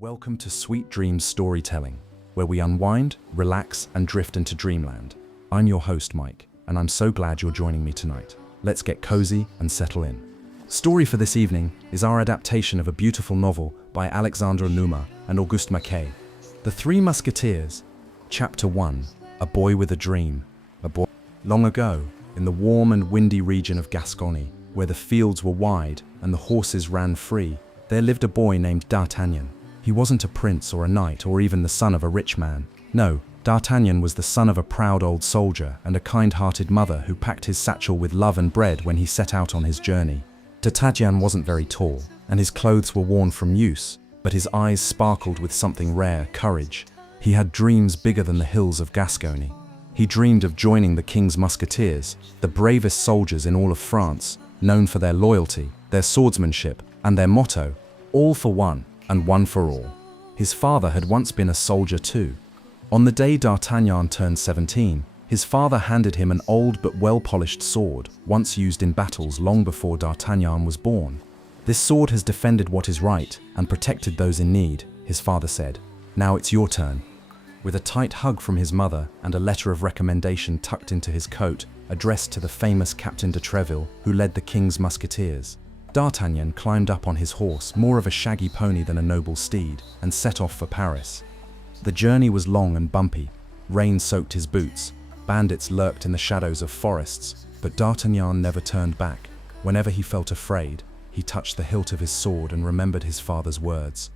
Welcome to Sweet Dreams Storytelling, where we unwind, relax, and drift into dreamland. I'm your host, Mike, and I'm so glad you're joining me tonight. Let's get cozy and settle in. Story for this evening is our adaptation of a beautiful novel by Alexandre Dumas and Auguste Maquet. The Three Musketeers, Chapter 1, A Boy with a Dream. Long ago, in the warm and windy region of Gascony, where the fields were wide and the horses ran free, there lived a boy named D'Artagnan. He wasn't a prince or a knight or even the son of a rich man. No, D'Artagnan was the son of a proud old soldier and a kind-hearted mother who packed his satchel with love and bread when he set out on his journey. D'Artagnan wasn't very tall, and his clothes were worn from use, but his eyes sparkled with something rare, courage. He had dreams bigger than the hills of Gascony. He dreamed of joining the king's Musketeers, the bravest soldiers in all of France, known for their loyalty, their swordsmanship, and their motto, all for one, and one for all. His father had once been a soldier too. On the day D'Artagnan turned 17, his father handed him an old but well-polished sword, once used in battles long before D'Artagnan was born. "This sword has defended what is right and protected those in need," his father said. "Now it's your turn." With a tight hug from his mother and a letter of recommendation tucked into his coat, addressed to the famous Captain de Treville, who led the king's Musketeers, D'Artagnan climbed up on his horse, more of a shaggy pony than a noble steed, and set off for Paris. The journey was long and bumpy. Rain soaked his boots. Bandits lurked in the shadows of forests, but D'Artagnan never turned back. Whenever he felt afraid, he touched the hilt of his sword and remembered his father's words.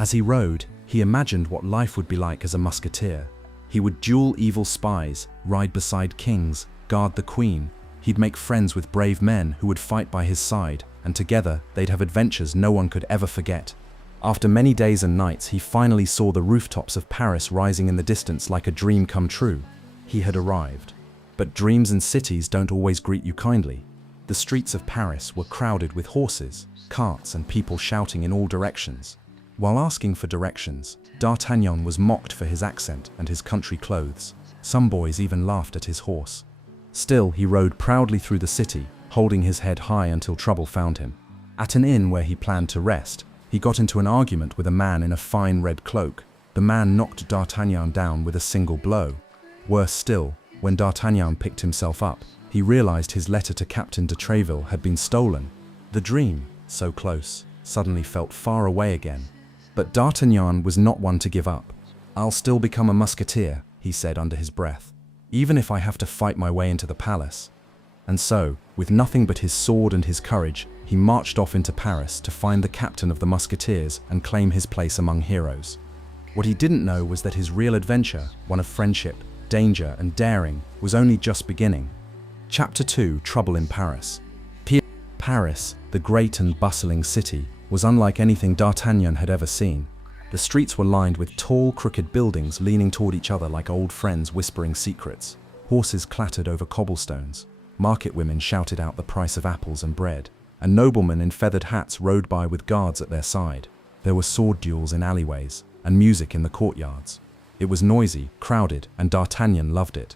As he rode, he imagined what life would be like as a musketeer. He would duel evil spies, ride beside kings, guard the queen. He'd make friends with brave men who would fight by his side, and together they'd have adventures no one could ever forget. After many days and nights, he finally saw the rooftops of Paris rising in the distance like a dream come true. He had arrived. But dreams and cities don't always greet you kindly. The streets of Paris were crowded with horses, carts, and people shouting in all directions. While asking for directions, D'Artagnan was mocked for his accent and his country clothes. Some boys even laughed at his horse. Still, he rode proudly through the city, holding his head high until trouble found him. At an inn where he planned to rest, he got into an argument with a man in a fine red cloak. The man knocked D'Artagnan down with a single blow. Worse still, when D'Artagnan picked himself up, he realized his letter to Captain de Treville had been stolen. The dream, so close, suddenly felt far away again. But D'Artagnan was not one to give up. "I'll still become a musketeer," he said under his breath, "even if I have to fight my way into the palace." And so, with nothing but his sword and his courage, he marched off into Paris to find the captain of the Musketeers and claim his place among heroes. What he didn't know was that his real adventure, one of friendship, danger, and daring, was only just beginning. Chapter 2, Trouble in Paris. Paris, the great and bustling city, was unlike anything D'Artagnan had ever seen. The streets were lined with tall, crooked buildings leaning toward each other like old friends whispering secrets. Horses clattered over cobblestones. Market women shouted out the price of apples and bread, and noblemen in feathered hats rode by with guards at their side. There were sword duels in alleyways, and music in the courtyards. It was noisy, crowded, and D'Artagnan loved it.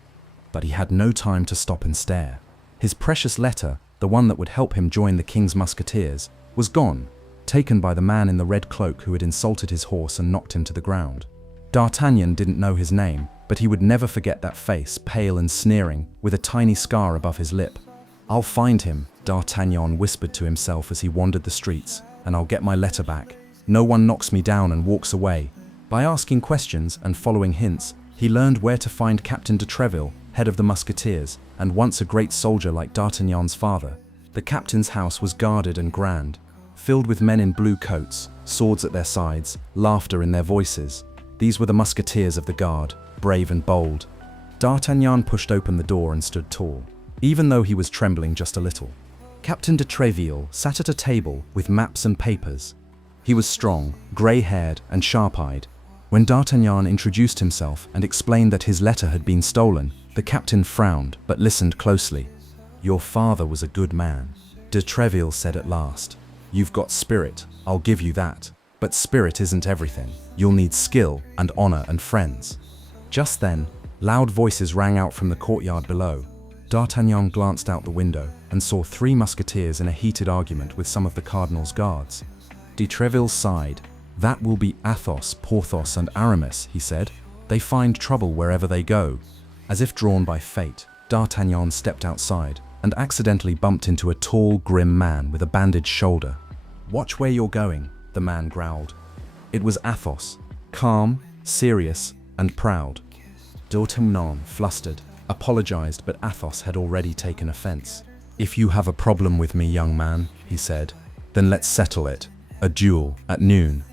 But he had no time to stop and stare. His precious letter, the one that would help him join the king's Musketeers, was gone, taken by the man in the red cloak who had insulted his horse and knocked him to the ground. D'Artagnan didn't know his name, but he would never forget that face, pale and sneering, with a tiny scar above his lip. "I'll find him," D'Artagnan whispered to himself as he wandered the streets, "and I'll get my letter back. No one knocks me down and walks away." By asking questions and following hints, he learned where to find Captain de Treville, head of the Musketeers, and once a great soldier like D'Artagnan's father. The captain's house was guarded and grand, filled with men in blue coats, swords at their sides, laughter in their voices. These were the Musketeers of the Guard, brave and bold. D'Artagnan pushed open the door and stood tall, even though he was trembling just a little. Captain de Treville sat at a table with maps and papers. He was strong, grey-haired, and sharp-eyed. When D'Artagnan introduced himself and explained that his letter had been stolen, the captain frowned but listened closely. "Your father was a good man," de Treville said at last. "You've got spirit, I'll give you that. But spirit isn't everything. You'll need skill and honor and friends." Just then, loud voices rang out from the courtyard below. D'Artagnan glanced out the window and saw three musketeers in a heated argument with some of the cardinal's guards. De Treville sighed. That will be Athos, Porthos, and Aramis, he said. They find trouble wherever they go. As if drawn by fate, D'Artagnan stepped outside and accidentally bumped into a tall, grim man with a bandaged shoulder. "Watch where you're going," the man growled. It was Athos, calm, serious, and proud. D'Artagnan, flustered, apologized, but Athos had already taken offense. "If you have a problem with me, young man," he said, "then let's settle it. A duel at noon."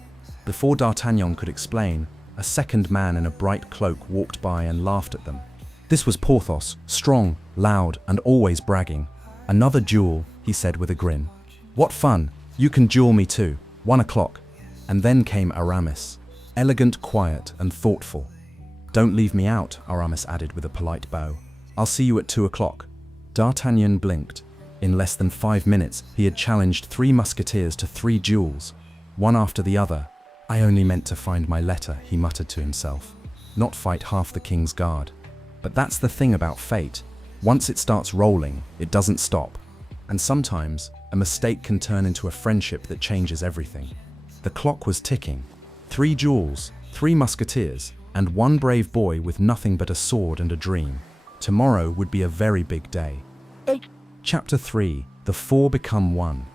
Before D'Artagnan could explain, a second man in a bright cloak walked by and laughed at them. This was Porthos, strong, loud, and always bragging. "Another duel," he said with a grin. "What fun! You can duel me too. 1 o'clock. And then came Aramis, elegant, quiet, and thoughtful. "Don't leave me out," Aramis added with a polite bow. "I'll see you at 2 o'clock. D'Artagnan blinked. In less than 5 minutes, he had challenged 3 musketeers to 3 duels, one after the other. "I only meant to find my letter," he muttered to himself, "not fight half the king's guard." But that's the thing about fate. Once it starts rolling, it doesn't stop. And sometimes, a mistake can turn into a friendship that changes everything. The clock was ticking. 3 duels, 3 musketeers, and 1 brave boy with nothing but a sword and a dream. Tomorrow would be a very big day. Chapter 3. The 4 Become One.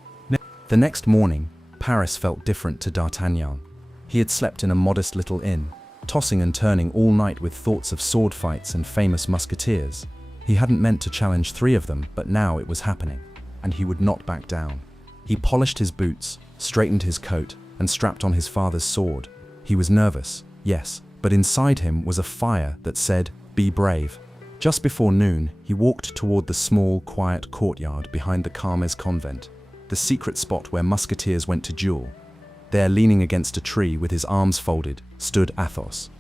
The next morning, Paris felt different to D'Artagnan. He had slept in a modest little inn, tossing and turning all night with thoughts of sword fights and famous musketeers. He hadn't meant to challenge 3 of them, but now it was happening, and he would not back down. He polished his boots, straightened his coat, and strapped on his father's sword. He was nervous, yes, but inside him was a fire that said, "Be brave." Just before noon, he walked toward the small, quiet courtyard behind the Carmes convent, the secret spot where musketeers went to duel. There, leaning against a tree with his arms folded, stood Athos.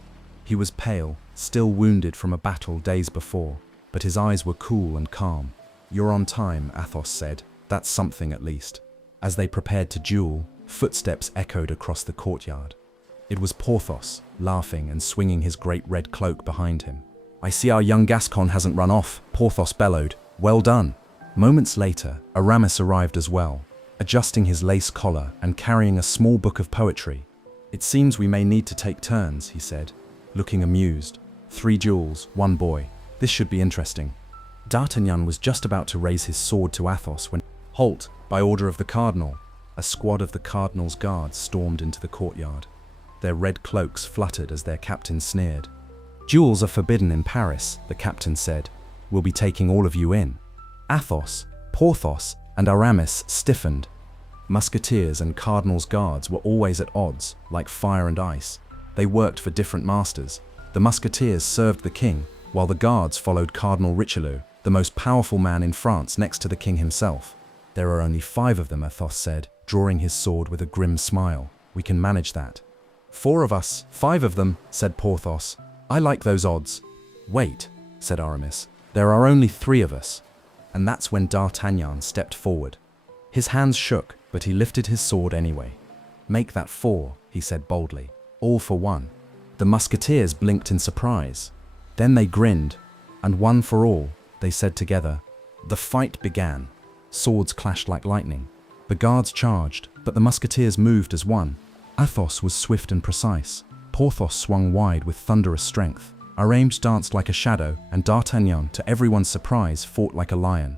He was pale, still wounded from a battle days before, but his eyes were cool and calm. "You're on time," Athos said. "That's something at least." As they prepared to duel, footsteps echoed across the courtyard. It was Porthos, laughing and swinging his great red cloak behind him. "I see our young Gascon hasn't run off," Porthos bellowed. "Well done." Moments later, Aramis arrived as well, adjusting his lace collar and carrying a small book of poetry. "It seems we may need to take turns," he said, looking amused. 3 duels, 1 boy. This should be interesting." D'Artagnan was just about to raise his sword to Athos when, "Halt, by order of the cardinal." A squad of the cardinal's guards stormed into the courtyard. Their red cloaks fluttered as their captain sneered. "Duels are forbidden in Paris," the captain said. "We'll be taking all of you in." Athos, Porthos, and Aramis stiffened. Musketeers and cardinal's guards were always at odds, like fire and ice. They worked for different masters. The musketeers served the king, while the guards followed Cardinal Richelieu, the most powerful man in France next to the king himself. "There are only 5 of them," Athos said, drawing his sword with a grim smile. "We can manage that." "4 of us, 5 of them," said Porthos. "I like those odds." "Wait," said Aramis. "There are only 3 of us." And that's when D'Artagnan stepped forward. His hands shook, but he lifted his sword anyway. "Make that 4, he said boldly. "All for 1. The musketeers blinked in surprise. Then they grinned, and "1 for all," they said together. The fight began. Swords clashed like lightning. The guards charged, but the musketeers moved as one. Athos was swift and precise. Porthos swung wide with thunderous strength. Aramis danced like a shadow, and D'Artagnan, to everyone's surprise, fought like a lion.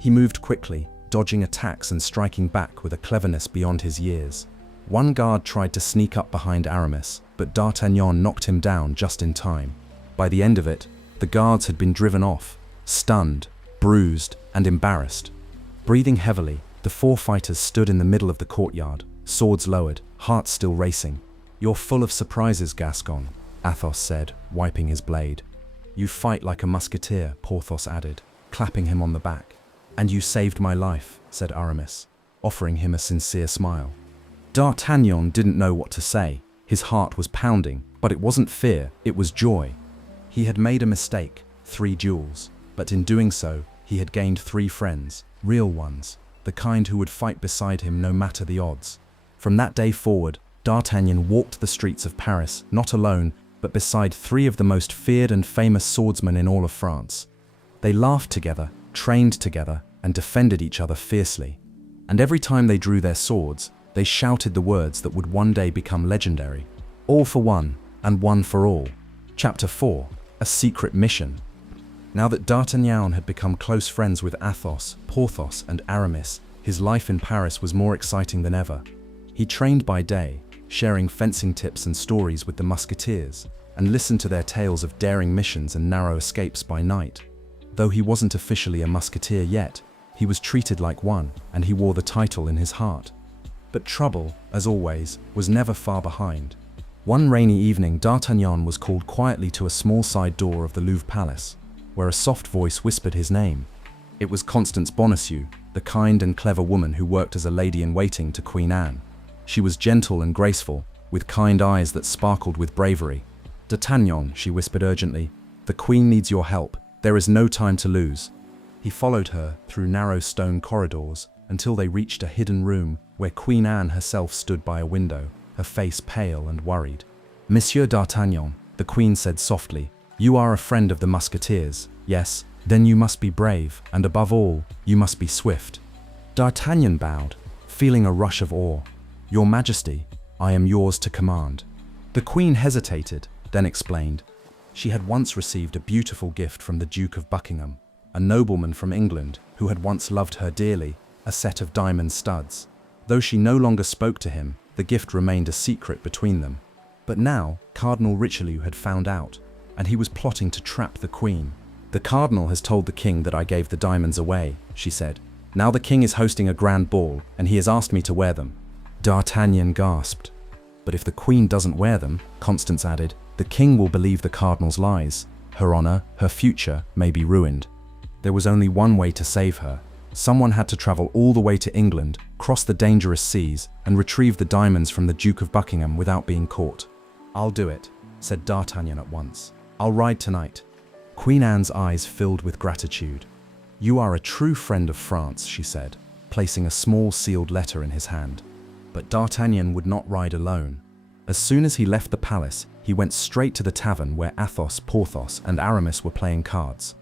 He moved quickly, dodging attacks and striking back with a cleverness beyond his years. One guard tried to sneak up behind Aramis, but D'Artagnan knocked him down just in time. By the end of it, the guards had been driven off, stunned, bruised, and embarrassed. Breathing heavily, the 4 fighters stood in the middle of the courtyard, swords lowered, hearts still racing. "You're full of surprises, Gascon," Athos said, wiping his blade. "You fight like a musketeer," Porthos added, clapping him on the back. "And you saved my life," said Aramis, offering him a sincere smile. D'Artagnan didn't know what to say. His heart was pounding, but it wasn't fear, it was joy. He had made a mistake, 3 duels, but in doing so, he had gained 3 friends, real ones, the kind who would fight beside him no matter the odds. From that day forward, D'Artagnan walked the streets of Paris, not alone, but beside 3 of the most feared and famous swordsmen in all of France. They laughed together, trained together, and defended each other fiercely. And every time they drew their swords, They shouted the words that would one day become legendary. All for one, and one for all. Chapter 4. A Secret Mission. Now that D'Artagnan had become close friends with Athos, Porthos, and Aramis, his life in Paris was more exciting than ever. He trained by day, sharing fencing tips and stories with the Musketeers, and listened to their tales of daring missions and narrow escapes by night. Though he wasn't officially a musketeer yet, he was treated like one, and he wore the title in his heart. But trouble, as always, was never far behind. One rainy evening, D'Artagnan was called quietly to a small side door of the Louvre Palace, where a soft voice whispered his name. It was Constance Bonacieux, the kind and clever woman who worked as a lady-in-waiting to Queen Anne. She was gentle and graceful, with kind eyes that sparkled with bravery. "D'Artagnan," she whispered urgently, "the Queen needs your help. There is no time to lose." He followed her through narrow stone corridors until they reached a hidden room where Queen Anne herself stood by a window, her face pale and worried. "Monsieur D'Artagnan," the Queen said softly, "you are a friend of the Musketeers. Yes, then you must be brave, and above all, you must be swift." D'Artagnan bowed, feeling a rush of awe. "Your Majesty, I am yours to command." The Queen hesitated, then explained. She had once received a beautiful gift from the Duke of Buckingham, a nobleman from England who had once loved her dearly, a set of diamond studs. Though she no longer spoke to him, the gift remained a secret between them. But now, Cardinal Richelieu had found out, and he was plotting to trap the Queen. "The Cardinal has told the King that I gave the diamonds away," she said. "Now the King is hosting a grand ball, and he has asked me to wear them." D'Artagnan gasped. "But if the Queen doesn't wear them," Constance added, "the King will believe the Cardinal's lies. Her honor, her future, may be ruined." There was only one way to save her. Someone had to travel all the way to England, cross the dangerous seas, and retrieve the diamonds from the Duke of Buckingham without being caught. "I'll do it," said D'Artagnan at once. "I'll ride tonight." Queen Anne's eyes filled with gratitude. "You are a true friend of France," she said, placing a small sealed letter in his hand. But D'Artagnan would not ride alone. As soon as he left the palace, he went straight to the tavern where Athos, Porthos, and Aramis were playing cards.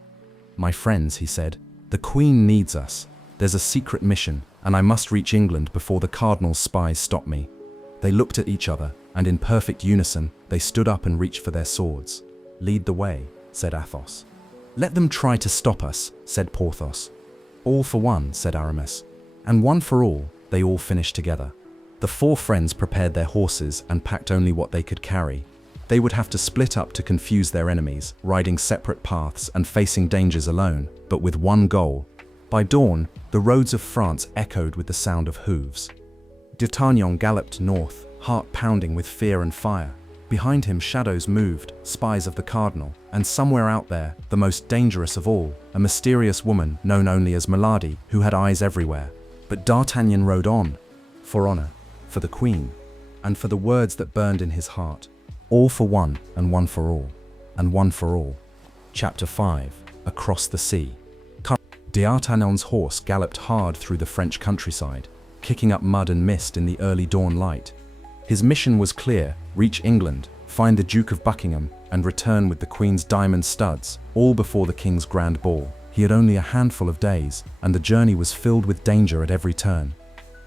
"My friends," he said, "the Queen needs us. There's a secret mission, and I must reach England before the Cardinal's spies stop me." They looked at each other, and in perfect unison, they stood up and reached for their swords. "Lead the way," said Athos. "Let them try to stop us," said Porthos. "All for one," said Aramis. "And one for all," they all finished together. The four friends prepared their horses and packed only what they could carry. They would have to split up to confuse their enemies, riding separate paths and facing dangers alone, but with one goal. By dawn, the roads of France echoed with the sound of hooves. D'Artagnan galloped north, heart pounding with fear and fire. Behind him shadows moved, spies of the Cardinal, and somewhere out there, the most dangerous of all, a mysterious woman known only as Milady, who had eyes everywhere. But D'Artagnan rode on, for honor, for the Queen, and for the words that burned in his heart. All for one, and one for all, and one for all. Chapter 5. Across the Sea. D'Artagnan's horse galloped hard through the French countryside, kicking up mud and mist in the early dawn light. His mission was clear: reach England, find the Duke of Buckingham, and return with the Queen's diamond studs, all before the King's grand ball. He had only a handful of days, and the journey was filled with danger at every turn.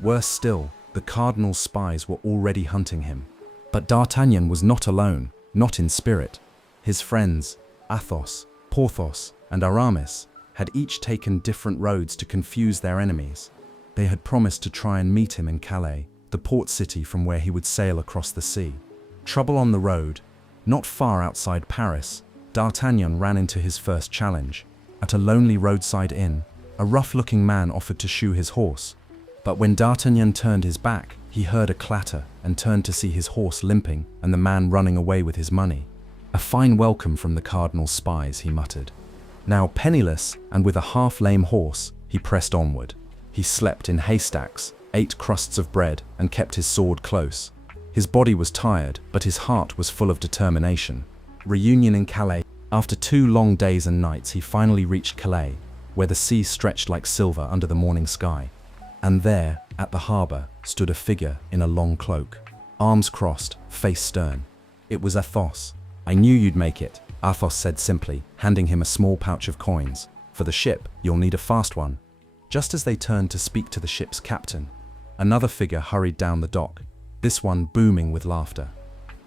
Worse still, the Cardinal's spies were already hunting him. But D'Artagnan was not alone, not in spirit. His friends, Athos, Porthos, and Aramis, had each taken different roads to confuse their enemies. They had promised to try and meet him in Calais, the port city from where he would sail across the sea. Trouble on the road. Not far outside Paris, D'Artagnan ran into his first challenge. At a lonely roadside inn, a rough-looking man offered to shoe his horse. But when D'Artagnan turned his back, he heard a clatter and turned to see his horse limping and the man running away with his money. "A fine welcome from the Cardinal's spies," he muttered. Now penniless and with a half-lame horse, he pressed onward. He slept in haystacks, ate crusts of bread, and kept his sword close. His body was tired, but his heart was full of determination. Reunion in Calais. After 2 long days and nights, he finally reached Calais, where the sea stretched like silver under the morning sky. And there, at the harbor, stood a figure in a long cloak, arms crossed, face stern. It was Athos. "I knew you'd make it," Athos said simply, handing him a small pouch of coins. "For the ship, you'll need a fast one." Just as they turned to speak to the ship's captain, Another figure hurried down the dock, this one booming with laughter.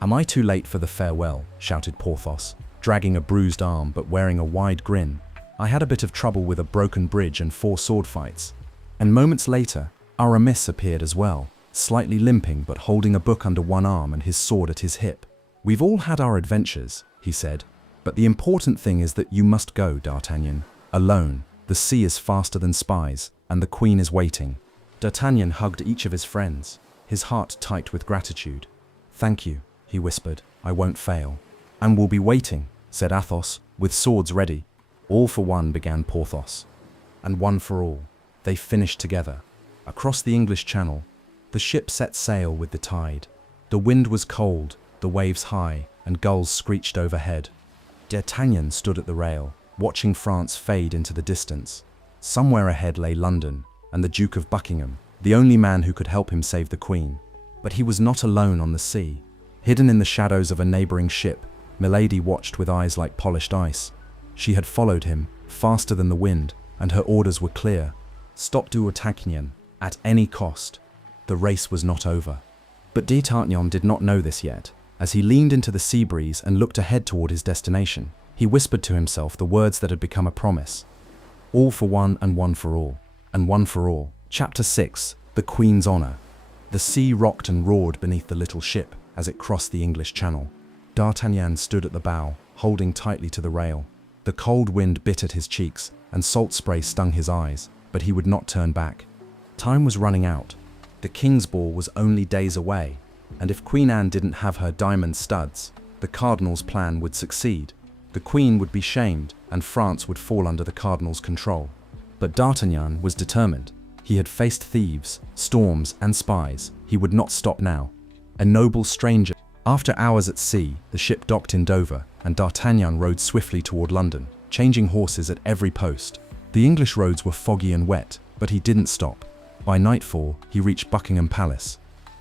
"Am I too late for the farewell?" shouted Porthos, dragging a bruised arm but wearing a wide grin. "I had a bit of trouble with a broken bridge and 4 sword fights." And moments later, Aramis appeared as well, slightly limping but holding a book under one arm and his sword at his hip. "We've all had our adventures," he said, "but the important thing is that you must go, D'Artagnan. Alone. The sea is faster than spies, and the queen is waiting." D'Artagnan hugged each of his friends, his heart tight with gratitude. "Thank you," he whispered. "I won't fail." "And we'll be waiting," said Athos, with swords ready. "All for one," began Porthos. "And one for all." They finished together. Across the English Channel, the ship set sail with the tide. The wind was cold, the waves high, and gulls screeched overhead. D'Artagnan stood at the rail, watching France fade into the distance. Somewhere ahead lay London, and the Duke of Buckingham, the only man who could help him save the Queen. But he was not alone on the sea. Hidden in the shadows of a neighboring ship, Milady watched with eyes like polished ice. She had followed him, faster than the wind, and her orders were clear. Stop D'Artagnan, at any cost. The race was not over. But D'Artagnan did not know this yet. As he leaned into the sea breeze and looked ahead toward his destination, he whispered to himself the words that had become a promise. All for one and one for all, and one for all. Chapter 6. The Queen's Honor. The sea rocked and roared beneath the little ship as it crossed the English Channel. D'Artagnan stood at the bow, holding tightly to the rail. The cold wind bit at his cheeks, and salt spray stung his eyes, but he would not turn back. Time was running out. The King's ball was only days away, and if Queen Anne didn't have her diamond studs, the Cardinal's plan would succeed. The Queen would be shamed, and France would fall under the Cardinal's control. But D'Artagnan was determined. He had faced thieves, storms, and spies. He would not stop now. A noble stranger. After hours at sea, the ship docked in Dover, and D'Artagnan rode swiftly toward London, changing horses at every post. The English roads were foggy and wet, but he didn't stop. By nightfall, he reached Buckingham Palace.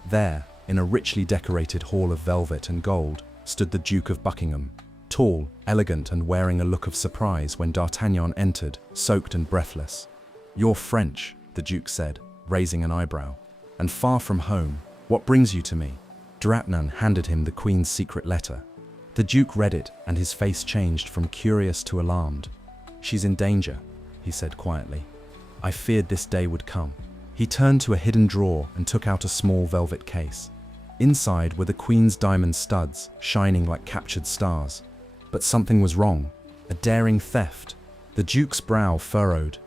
There, in a richly decorated hall of velvet and gold, stood the Duke of Buckingham, tall, elegant, and wearing a look of surprise when D'Artagnan entered, soaked and breathless. "You're French," the Duke said, raising an eyebrow. "And far from home. What brings you to me?" D'Artagnan handed him the Queen's secret letter. The Duke read it, and his face changed from curious to alarmed. "She's in danger," he said quietly. "I feared this day would come." He turned to a hidden drawer and took out a small velvet case. Inside were the Queen's diamond studs, shining like captured stars. But something was wrong. A daring theft. The Duke's brow furrowed.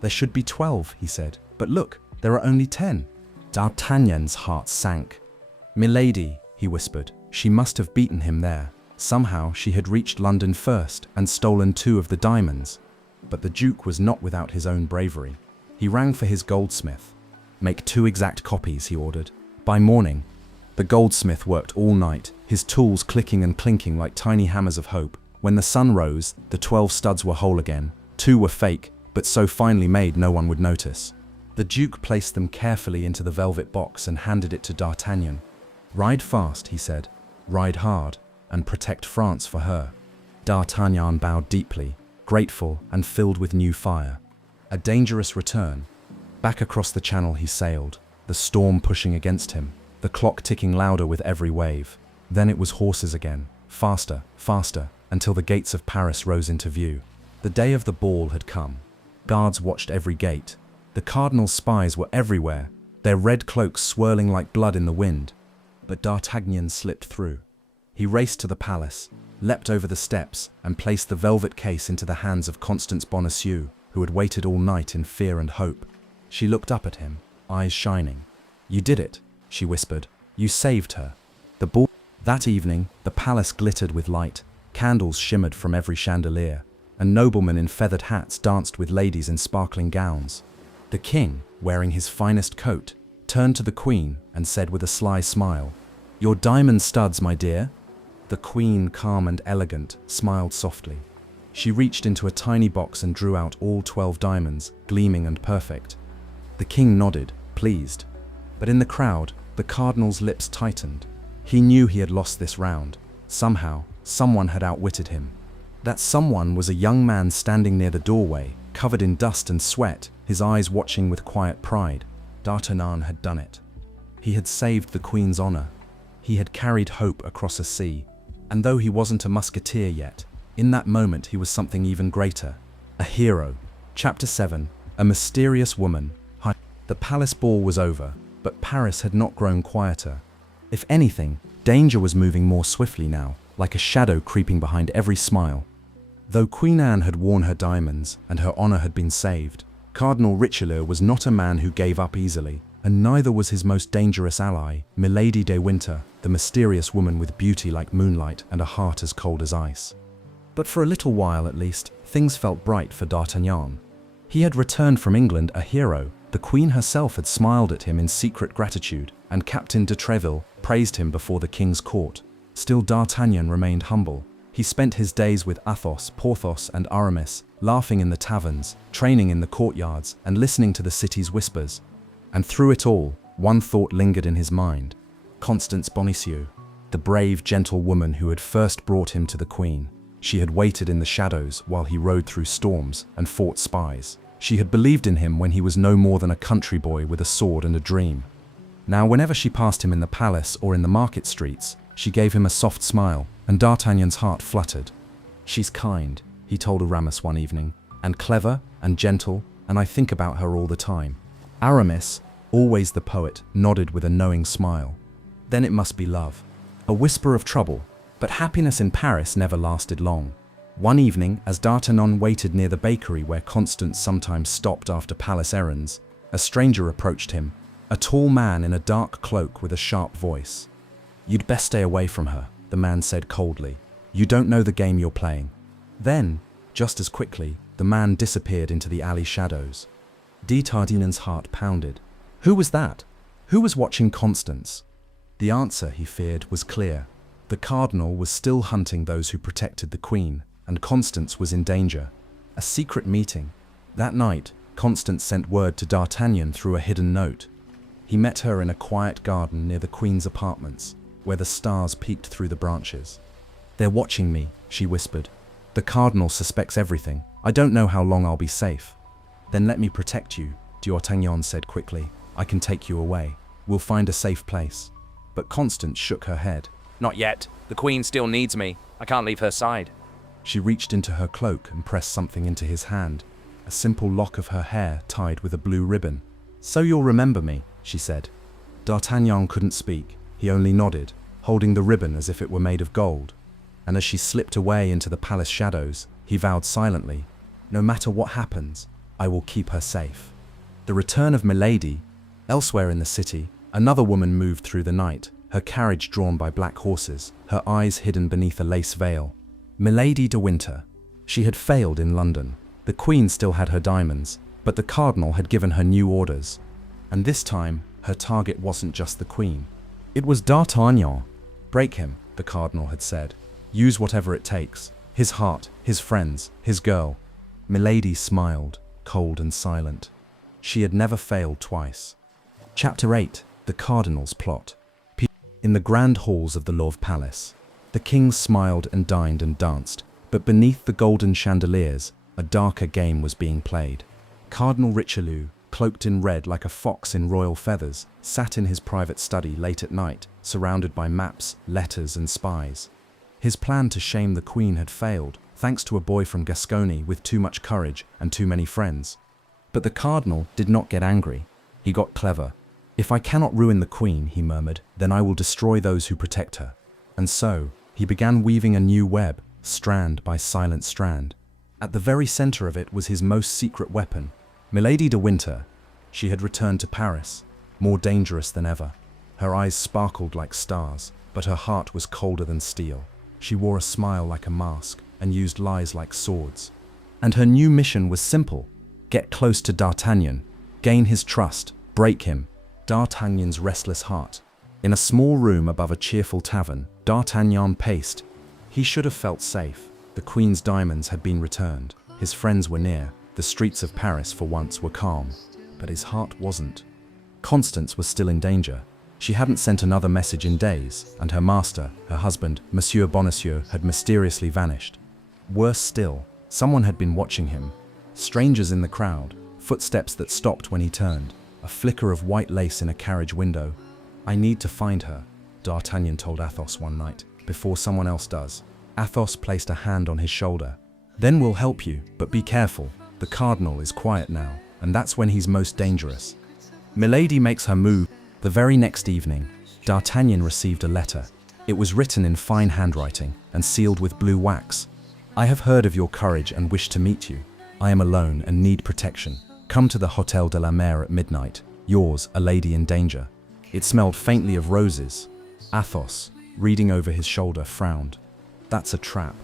"There should be 12, he said. "But look, there are only 10. D'Artagnan's heart sank. "Milady," he whispered. She must have beaten him there. Somehow she had reached London first and stolen 2 of the diamonds. But the Duke was not without his own bravery. He rang for his goldsmith. "Make 2 exact copies," he ordered. By morning, the goldsmith worked all night, his tools clicking and clinking like tiny hammers of hope. When the sun rose, the 12 studs were whole again. 2 were fake, but so finely made no one would notice. The Duke placed them carefully into the velvet box and handed it to D'Artagnan. "Ride fast," he said. "Ride hard, and protect France for her." D'Artagnan bowed deeply, grateful and filled with new fire. A dangerous return. Back across the channel he sailed, the storm pushing against him, the clock ticking louder with every wave. Then it was horses again, faster, faster, until the gates of Paris rose into view. The day of the ball had come. Guards watched every gate. The Cardinal's spies were everywhere, their red cloaks swirling like blood in the wind. But D'Artagnan slipped through. He raced to the palace, leapt over the steps, and placed the velvet case into the hands of Constance Bonacieux, who had waited all night in fear and hope. She looked up at him, eyes shining. "You did it," she whispered. "You saved her." The ball. That evening, the palace glittered with light. Candles shimmered from every chandelier, and noblemen in feathered hats danced with ladies in sparkling gowns. The king, wearing his finest coat, turned to the Queen and said with a sly smile, "Your diamond studs, my dear." The Queen, calm and elegant, smiled softly. She reached into a tiny box and drew out all 12 diamonds, gleaming and perfect. The king nodded, pleased. But in the crowd, the Cardinal's lips tightened. He knew he had lost this round. Somehow, someone had outwitted him. That someone was a young man standing near the doorway, covered in dust and sweat, his eyes watching with quiet pride. D'Artagnan had done it. He had saved the Queen's honor. He had carried hope across a sea. And though he wasn't a musketeer yet, in that moment he was something even greater. A hero. Chapter 7. A mysterious woman. The palace ball was over, but Paris had not grown quieter. If anything, danger was moving more swiftly now, like a shadow creeping behind every smile. Though Queen Anne had worn her diamonds and her honor had been saved, Cardinal Richelieu was not a man who gave up easily, and neither was his most dangerous ally, Milady de Winter, the mysterious woman with beauty like moonlight and a heart as cold as ice. But for a little while at least, things felt bright for D'Artagnan. He had returned from England a hero. The Queen herself had smiled at him in secret gratitude, and Captain de Treville praised him before the king's court. Still D'Artagnan remained humble. He spent his days with Athos, Porthos, and Aramis, laughing in the taverns, training in the courtyards, and listening to the city's whispers. And through it all, one thought lingered in his mind. Constance Bonacieux, the brave, gentle woman who had first brought him to the Queen. She had waited in the shadows while he rode through storms and fought spies. She had believed in him when he was no more than a country boy with a sword and a dream. Now, whenever she passed him in the palace or in the market streets, she gave him a soft smile, and D'Artagnan's heart fluttered. "She's kind," he told Aramis one evening, "and clever and gentle, and I think about her all the time." Aramis, always the poet, nodded with a knowing smile. Then it must be love. A whisper of trouble, but happiness in Paris never lasted long. One evening, as D'Artagnan waited near the bakery where Constance sometimes stopped after palace errands, a stranger approached him, a tall man in a dark cloak with a sharp voice. "You'd best stay away from her," the man said coldly. "You don't know the game you're playing." Then, just as quickly, the man disappeared into the alley shadows. D'Artagnan's heart pounded. Who was that? Who was watching Constance? The answer, he feared, was clear. The cardinal was still hunting those who protected the Queen, and Constance was in danger. A secret meeting. That night, Constance sent word to D'Artagnan through a hidden note. He met her in a quiet garden near the Queen's apartments, where the stars peeked through the branches. "They're watching me," she whispered. "The cardinal suspects everything. I don't know how long I'll be safe." "Then let me protect you," D'Artagnan said quickly. "I can take you away. We'll find a safe place." But Constance shook her head. "Not yet. The Queen still needs me. I can't leave her side." She reached into her cloak and pressed something into his hand, a simple lock of her hair tied with a blue ribbon. "So you'll remember me," she said. D'Artagnan couldn't speak. He only nodded, holding the ribbon as if it were made of gold. And as she slipped away into the palace shadows, he vowed silently, "No matter what happens, I will keep her safe." The return of Milady. Elsewhere in the city, another woman moved through the night, her carriage drawn by black horses, her eyes hidden beneath a lace veil. Milady de Winter. She had failed in London. The Queen still had her diamonds, but the cardinal had given her new orders. And this time, her target wasn't just the Queen. It was D'Artagnan. "Break him," the cardinal had said. "Use whatever it takes. His heart, his friends, his girl." Milady smiled, cold and silent. She had never failed twice. Chapter 8. The Cardinal's Plot. In the grand halls of the Louvre Palace, the kings smiled and dined and danced, but beneath the golden chandeliers, a darker game was being played. Cardinal Richelieu, cloaked in red like a fox in royal feathers, sat in his private study late at night, surrounded by maps, letters, and spies. His plan to shame the Queen had failed, thanks to a boy from Gascony with too much courage and too many friends. But the cardinal did not get angry. He got clever. "If I cannot ruin the Queen," he murmured, "then I will destroy those who protect her." And so, he began weaving a new web, strand by silent strand. At the very center of it was his most secret weapon, Milady de Winter. She had returned to Paris, more dangerous than ever. Her eyes sparkled like stars, but her heart was colder than steel. She wore a smile like a mask and used lies like swords. And her new mission was simple: get close to D'Artagnan, gain his trust, break him. D'Artagnan's restless heart. In a small room above a cheerful tavern, D'Artagnan paced. He should have felt safe. The Queen's diamonds had been returned. His friends were near. The streets of Paris for once were calm. But his heart wasn't. Constance was still in danger. She hadn't sent another message in days, and her master, her husband, Monsieur Bonacieux, had mysteriously vanished. Worse still, someone had been watching him. Strangers in the crowd, footsteps that stopped when he turned, a flicker of white lace in a carriage window. I need to find her, D'Artagnan told Athos one night, before someone else does. Athos placed a hand on his shoulder. Then we'll help you, but be careful. The cardinal is quiet now, and that's when he's most dangerous. Milady makes her move. The very next evening, D'Artagnan received a letter. It was written in fine handwriting and sealed with blue wax. I have heard of your courage and wish to meet you. I am alone and need protection. Come to the Hôtel de la Mer at midnight. Yours, a lady in danger. It smelled faintly of roses. Athos, reading over his shoulder, frowned. That's a trap.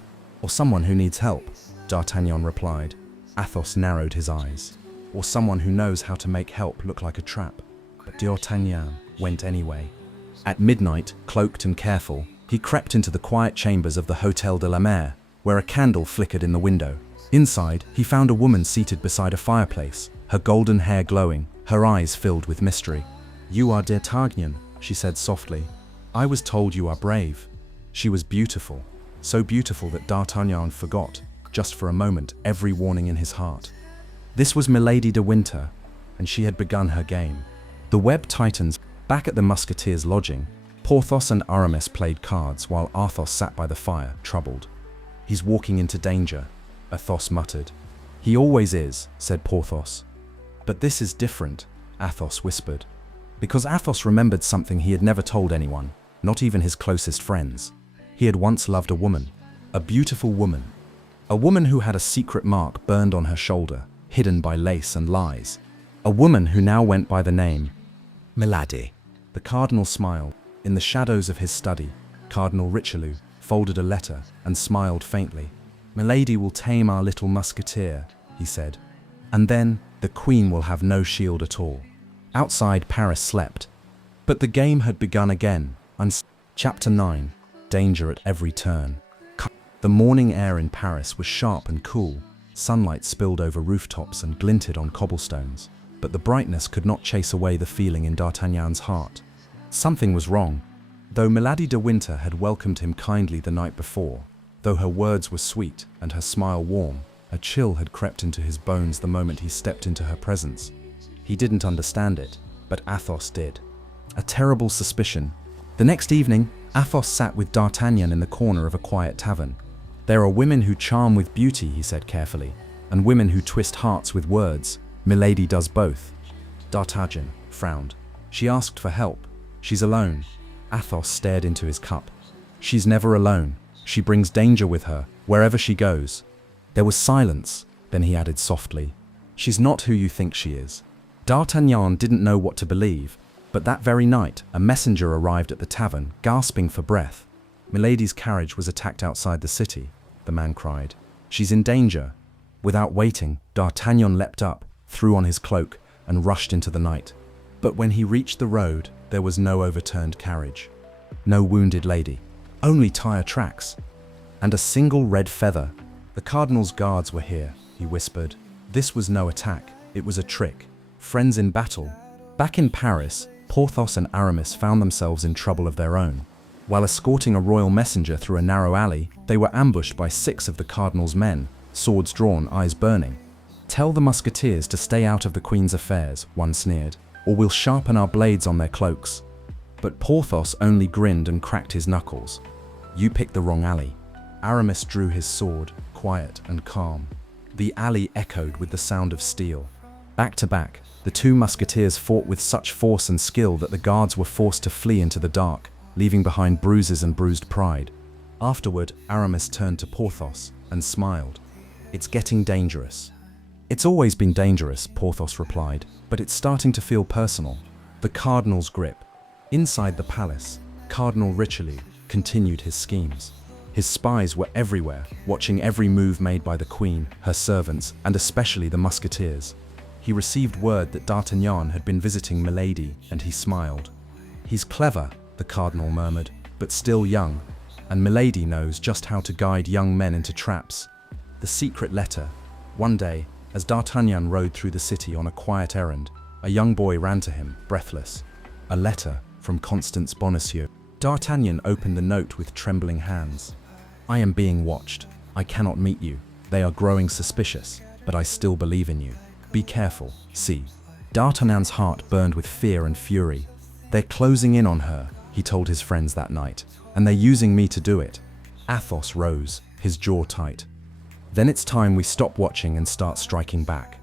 Or someone who needs help, D'Artagnan replied. Athos narrowed his eyes. Or someone who knows how to make help look like a trap. But D'Artagnan went anyway. At midnight, cloaked and careful, he crept into the quiet chambers of the Hôtel de la Mer, where a candle flickered in the window. Inside, he found a woman seated beside a fireplace, her golden hair glowing, her eyes filled with mystery. You are D'Artagnan, she said softly. I was told you are brave. She was beautiful, so beautiful that D'Artagnan forgot, just for a moment, every warning in his heart. This was Milady de Winter, and she had begun her game. The web tightens. Back at the Musketeers' lodging, Porthos and Aramis played cards while Athos sat by the fire, troubled. He's walking into danger, Athos muttered. He always is, said Porthos. But this is different, Athos whispered. Because Athos remembered something he had never told anyone, not even his closest friends. He had once loved a woman, a beautiful woman. A woman who had a secret mark burned on her shoulder, hidden by lace and lies. A woman who now went by the name Milady. The cardinal smiled. In the shadows of his study, Cardinal Richelieu folded a letter and smiled faintly. Milady will tame our little musketeer, he said. And then the queen will have no shield at all. Outside, Paris slept. But the game had begun again. Chapter 9. Danger at every turn. The morning air in Paris was sharp and cool. Sunlight spilled over rooftops and glinted on cobblestones. But the brightness could not chase away the feeling in D'Artagnan's heart. Something was wrong. Though Milady de Winter had welcomed him kindly the night before, though her words were sweet and her smile warm, a chill had crept into his bones the moment he stepped into her presence. He didn't understand it, but Athos did. A terrible suspicion. The next evening, Athos sat with D'Artagnan in the corner of a quiet tavern. There are women who charm with beauty, he said carefully, and women who twist hearts with words. Milady does both. D'Artagnan frowned. She asked for help. She's alone. Athos stared into his cup. She's never alone. She brings danger with her, wherever she goes. There was silence. Then he added softly, she's not who you think she is. D'Artagnan didn't know what to believe, but that very night, a messenger arrived at the tavern, gasping for breath. Milady's carriage was attacked outside the city, the man cried. She's in danger. Without waiting, D'Artagnan leapt up, threw on his cloak, and rushed into the night. But when he reached the road, there was no overturned carriage, no wounded lady, only tire tracks, and a single red feather. The cardinal's guards were here, he whispered. This was no attack, it was a trick. Friends in battle. Back in Paris, Porthos and Aramis found themselves in trouble of their own. While escorting a royal messenger through a narrow alley, they were ambushed by 6 of the cardinal's men, swords drawn, eyes burning. Tell the musketeers to stay out of the queen's affairs, one sneered, or we'll sharpen our blades on their cloaks. But Porthos only grinned and cracked his knuckles. You picked the wrong alley. Aramis drew his sword, quiet and calm. The alley echoed with the sound of steel. Back to back, the 2 musketeers fought with such force and skill that the guards were forced to flee into the dark, leaving behind bruises and bruised pride. Afterward, Aramis turned to Porthos and smiled. It's getting dangerous. It's always been dangerous, Porthos replied, but it's starting to feel personal. The cardinal's grip. Inside the palace, Cardinal Richelieu continued his schemes. His spies were everywhere, watching every move made by the queen, her servants, and especially the musketeers. He received word that D'Artagnan had been visiting Milady, and he smiled. He's clever, the cardinal murmured, but still young, and Milady knows just how to guide young men into traps. The secret letter. One day, as D'Artagnan rode through the city on a quiet errand, a young boy ran to him, breathless. A letter from Constance Bonacieux. D'Artagnan opened the note with trembling hands. I am being watched. I cannot meet you. They are growing suspicious, but I still believe in you. Be careful. See. D'Artagnan's heart burned with fear and fury. "They're closing in on her," he told his friends that night, "and they're using me to do it." Athos rose, his jaw tight. "Then it's time we stop watching and start striking back."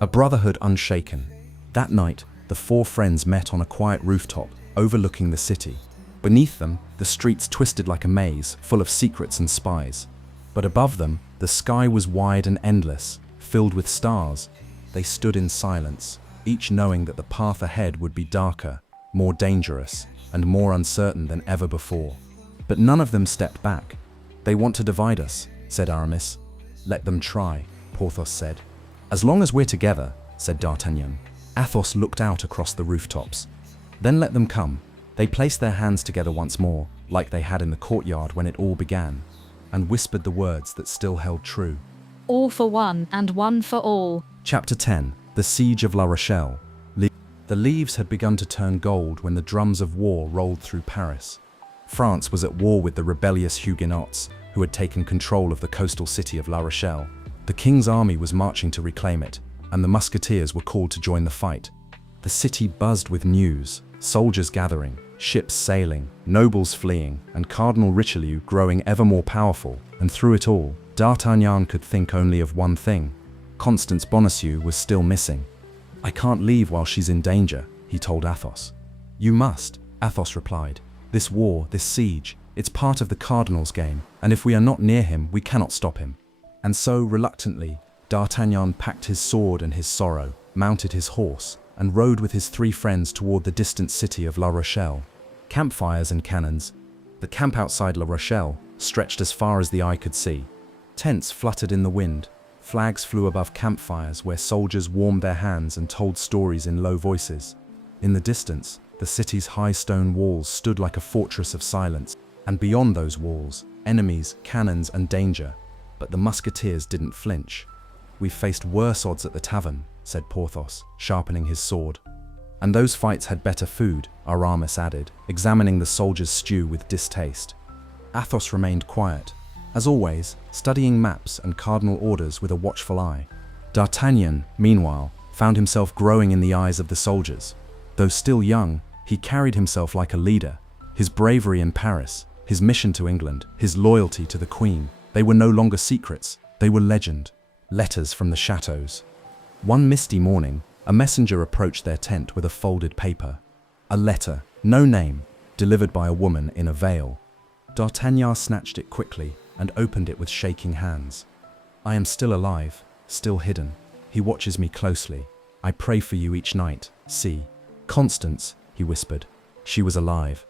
A brotherhood unshaken. That night, the four friends met on a quiet rooftop overlooking the city. Beneath them, the streets twisted like a maze, full of secrets and spies. But above them, the sky was wide and endless, filled with stars. They stood in silence, each knowing that the path ahead would be darker, more dangerous, and more uncertain than ever before. But none of them stepped back. "They want to divide us," said Aramis. "Let them try," Porthos said. "As long as we're together," said D'Artagnan. Athos looked out across the rooftops. "Then let them come." They placed their hands together once more, like they had in the courtyard when it all began, and whispered the words that still held true. All for one and one for all. Chapter 10. The Siege of La Rochelle. The leaves had begun to turn gold when the drums of war rolled through Paris. France was at war with the rebellious Huguenots, who had taken control of the coastal city of La Rochelle. The king's army was marching to reclaim it, and the Musketeers were called to join the fight. The city buzzed with news, soldiers gathering, ships sailing, nobles fleeing, and Cardinal Richelieu growing ever more powerful, and through it all, D'Artagnan could think only of one thing. Constance Bonacieux was still missing. "I can't leave while she's in danger," he told Athos. "You must," Athos replied. "This war, this siege, it's part of the Cardinal's game, and if we are not near him, we cannot stop him." And so, reluctantly, D'Artagnan packed his sword and his sorrow, mounted his horse, and rode with his three friends toward the distant city of La Rochelle. Campfires and cannons. The camp outside La Rochelle stretched as far as the eye could see. Tents fluttered in the wind. Flags flew above campfires where soldiers warmed their hands and told stories in low voices. In the distance, the city's high stone walls stood like a fortress of silence, and beyond those walls, enemies, cannons, and danger. But the Musketeers didn't flinch. "We've faced worse odds at the tavern," said Porthos, sharpening his sword. "And those fights had better food," Aramis added, examining the soldiers' stew with distaste. Athos remained quiet, as always, studying maps and cardinal orders with a watchful eye. D'Artagnan, meanwhile, found himself growing in the eyes of the soldiers. Though still young, he carried himself like a leader. His bravery in Paris, his mission to England, his loyalty to the Queen, they were no longer secrets, they were legend. Letters from the chateaus. One misty morning, a messenger approached their tent with a folded paper. A letter, no name, delivered by a woman in a veil. D'Artagnan snatched it quickly and opened it with shaking hands. "I am still alive, still hidden. He watches me closely. I pray for you each night. See. Constance," he whispered. She was alive.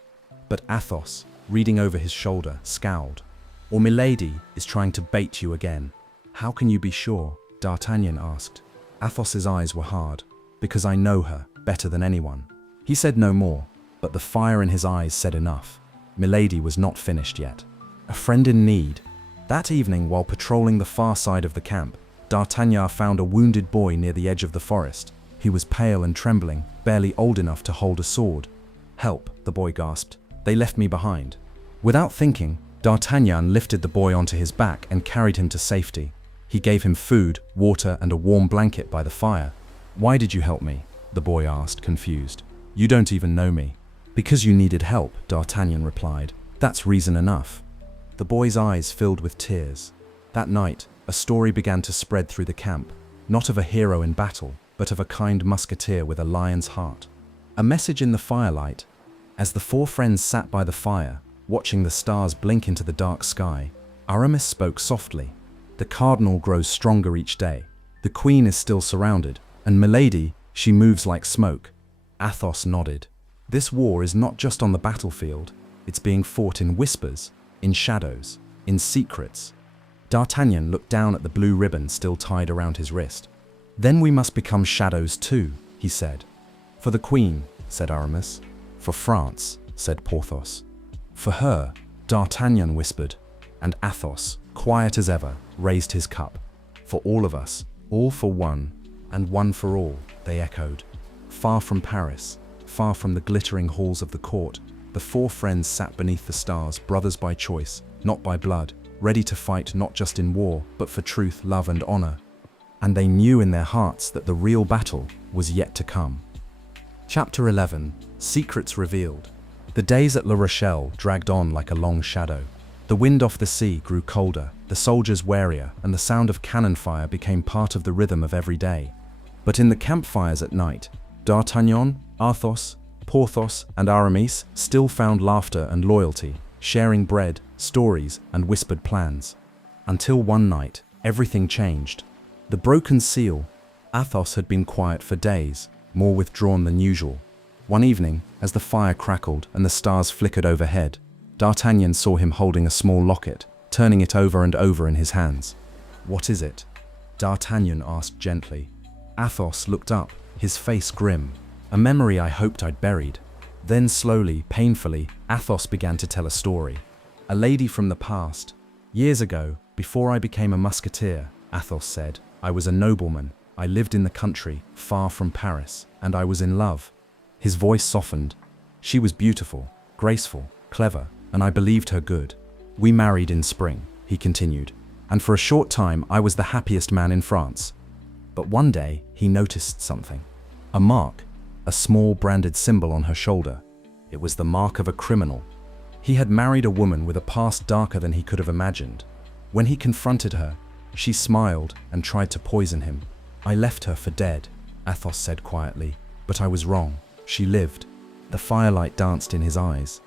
But Athos, reading over his shoulder, scowled. "Or Milady is trying to bait you again." "How can you be sure?" D'Artagnan asked. Athos's eyes were hard. "Because I know her better than anyone." He said no more, but the fire in his eyes said enough. Milady was not finished yet. A friend in need. That evening, while patrolling the far side of the camp, D'Artagnan found a wounded boy near the edge of the forest. He was pale and trembling, barely old enough to hold a sword. "Help," the boy gasped. "They left me behind." Without thinking, D'Artagnan lifted the boy onto his back and carried him to safety. He gave him food, water, and a warm blanket by the fire. "Why did you help me?" the boy asked, confused. "You don't even know me." "Because you needed help," D'Artagnan replied. "That's reason enough." The boy's eyes filled with tears. That night, a story began to spread through the camp, not of a hero in battle, but of a kind musketeer with a lion's heart. A message in the firelight. As the four friends sat by the fire, watching the stars blink into the dark sky, Aramis spoke softly. "The cardinal grows stronger each day. The queen is still surrounded, and Milady, she moves like smoke." Athos nodded. "This war is not just on the battlefield. It's being fought in whispers, in shadows, in secrets." D'Artagnan looked down at the blue ribbon still tied around his wrist. "Then we must become shadows too," he said. "For the queen," said Aramis. "For France," said Porthos. "For her," D'Artagnan whispered, and Athos, quiet as ever, raised his cup. "For all of us, all for one, and one for all," they echoed. Far from Paris, far from the glittering halls of the court, the four friends sat beneath the stars, brothers by choice, not by blood, ready to fight not just in war, but for truth, love, and honor. And they knew in their hearts that the real battle was yet to come. Chapter 11. Secrets Revealed. The days at La Rochelle dragged on like a long shadow. The wind off the sea grew colder, the soldiers warier, and the sound of cannon fire became part of the rhythm of every day. But in the campfires at night, D'Artagnan, Athos, Porthos, and Aramis still found laughter and loyalty, sharing bread, stories, and whispered plans. Until one night, everything changed. The broken seal. Athos had been quiet for days, more withdrawn than usual. One evening, as the fire crackled and the stars flickered overhead, D'Artagnan saw him holding a small locket, turning it over and over in his hands. "What is it?" D'Artagnan asked gently. Athos looked up, his face grim. "A memory I hoped I'd buried." Then slowly, painfully, Athos began to tell a story. "A lady from the past. Years ago, before I became a musketeer," Athos said, "I was a nobleman. I lived in the country, far from Paris, and I was in love." His voice softened. "She was beautiful, graceful, clever, and I believed her good. We married in spring," he continued, "and for a short time I was the happiest man in France. But one day he noticed something. A mark, a small branded symbol on her shoulder. It was the mark of a criminal. He had married a woman with a past darker than he could have imagined. When he confronted her, she smiled and tried to poison him. I left her for dead," Athos said quietly, "but I was wrong. She lived." The firelight danced in his eyes.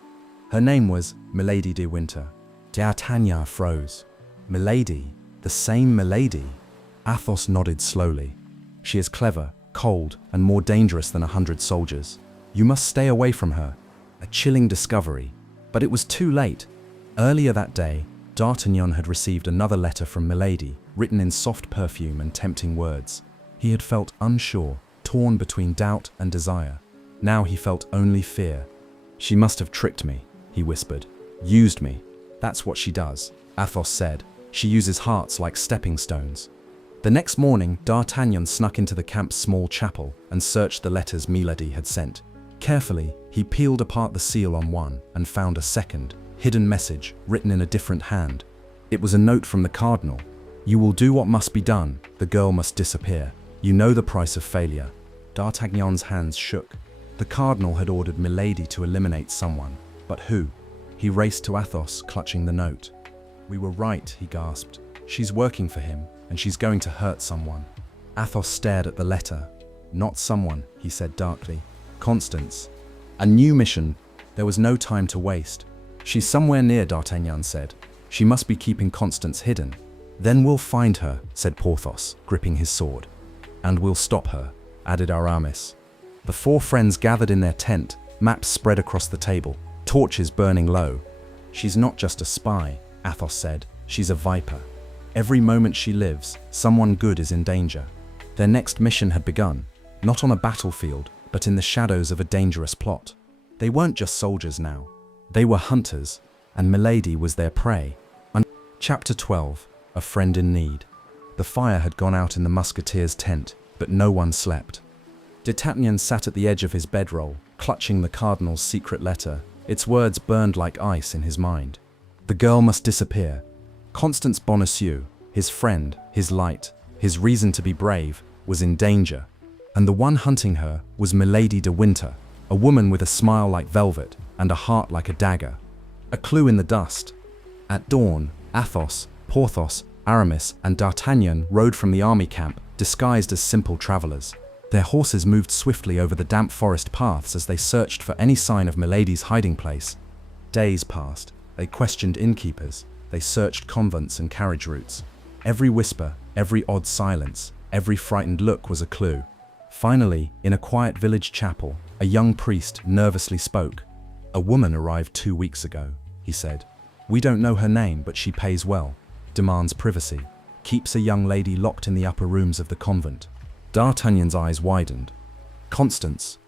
"Her name was Milady de Winter." D'Artagnan froze. "Milady? The same Milady?" Athos nodded slowly. "She is clever, cold, and more dangerous than 100 soldiers. You must stay away from her." A chilling discovery. But it was too late. Earlier that day, D'Artagnan had received another letter from Milady, written in soft perfume and tempting words. He had felt unsure, torn between doubt and desire. Now he felt only fear. "She must have tricked me," he whispered. "Used me. That's what she does," Athos said. "She uses hearts like stepping stones." The next morning, D'Artagnan snuck into the camp's small chapel and searched the letters Milady had sent. Carefully, he peeled apart the seal on one and found a second, hidden message written in a different hand. It was a note from the cardinal. "You will do what must be done. The girl must disappear. You know the price of failure." D'Artagnan's hands shook. The cardinal had ordered Milady to eliminate someone. But who? He raced to Athos, clutching the note. "We were right," he gasped. "She's working for him, and she's going to hurt someone." Athos stared at the letter. "Not someone," he said darkly. "Constance. A new mission." There was no time to waste. "She's somewhere near," D'Artagnan said. "She must be keeping Constance hidden." "Then we'll find her," said Porthos, gripping his sword. "And we'll stop her," added Aramis. The four friends gathered in their tent, maps spread across the table, torches burning low. "She's not just a spy," Athos said. "She's a viper. Every moment she lives, someone good is in danger." Their next mission had begun, not on a battlefield, but in the shadows of a dangerous plot. They weren't just soldiers now. They were hunters, and Milady was their prey. Chapter 12. A Friend in Need. The fire had gone out in the Musketeers' tent, but no one slept. D'Artagnan sat at the edge of his bedroll, clutching the cardinal's secret letter. Its words burned like ice in his mind. The girl must disappear. Constance Bonacieux, his friend, his light, his reason to be brave, was in danger. And the one hunting her was Milady de Winter, a woman with a smile like velvet and a heart like a dagger. A clue in the dust. At dawn, Athos, Porthos, Aramis, and D'Artagnan rode from the army camp, disguised as simple travelers. Their horses moved swiftly over the damp forest paths as they searched for any sign of Milady's hiding place. Days passed. They questioned innkeepers. They searched convents and carriage routes. Every whisper, every odd silence, every frightened look was a clue. Finally, in a quiet village chapel, a young priest nervously spoke. "A woman arrived 2 weeks ago," he said. "We don't know her name, but she pays well, demands privacy, keeps a young lady locked in the upper rooms of the convent." D'Artagnan's eyes widened. Constance.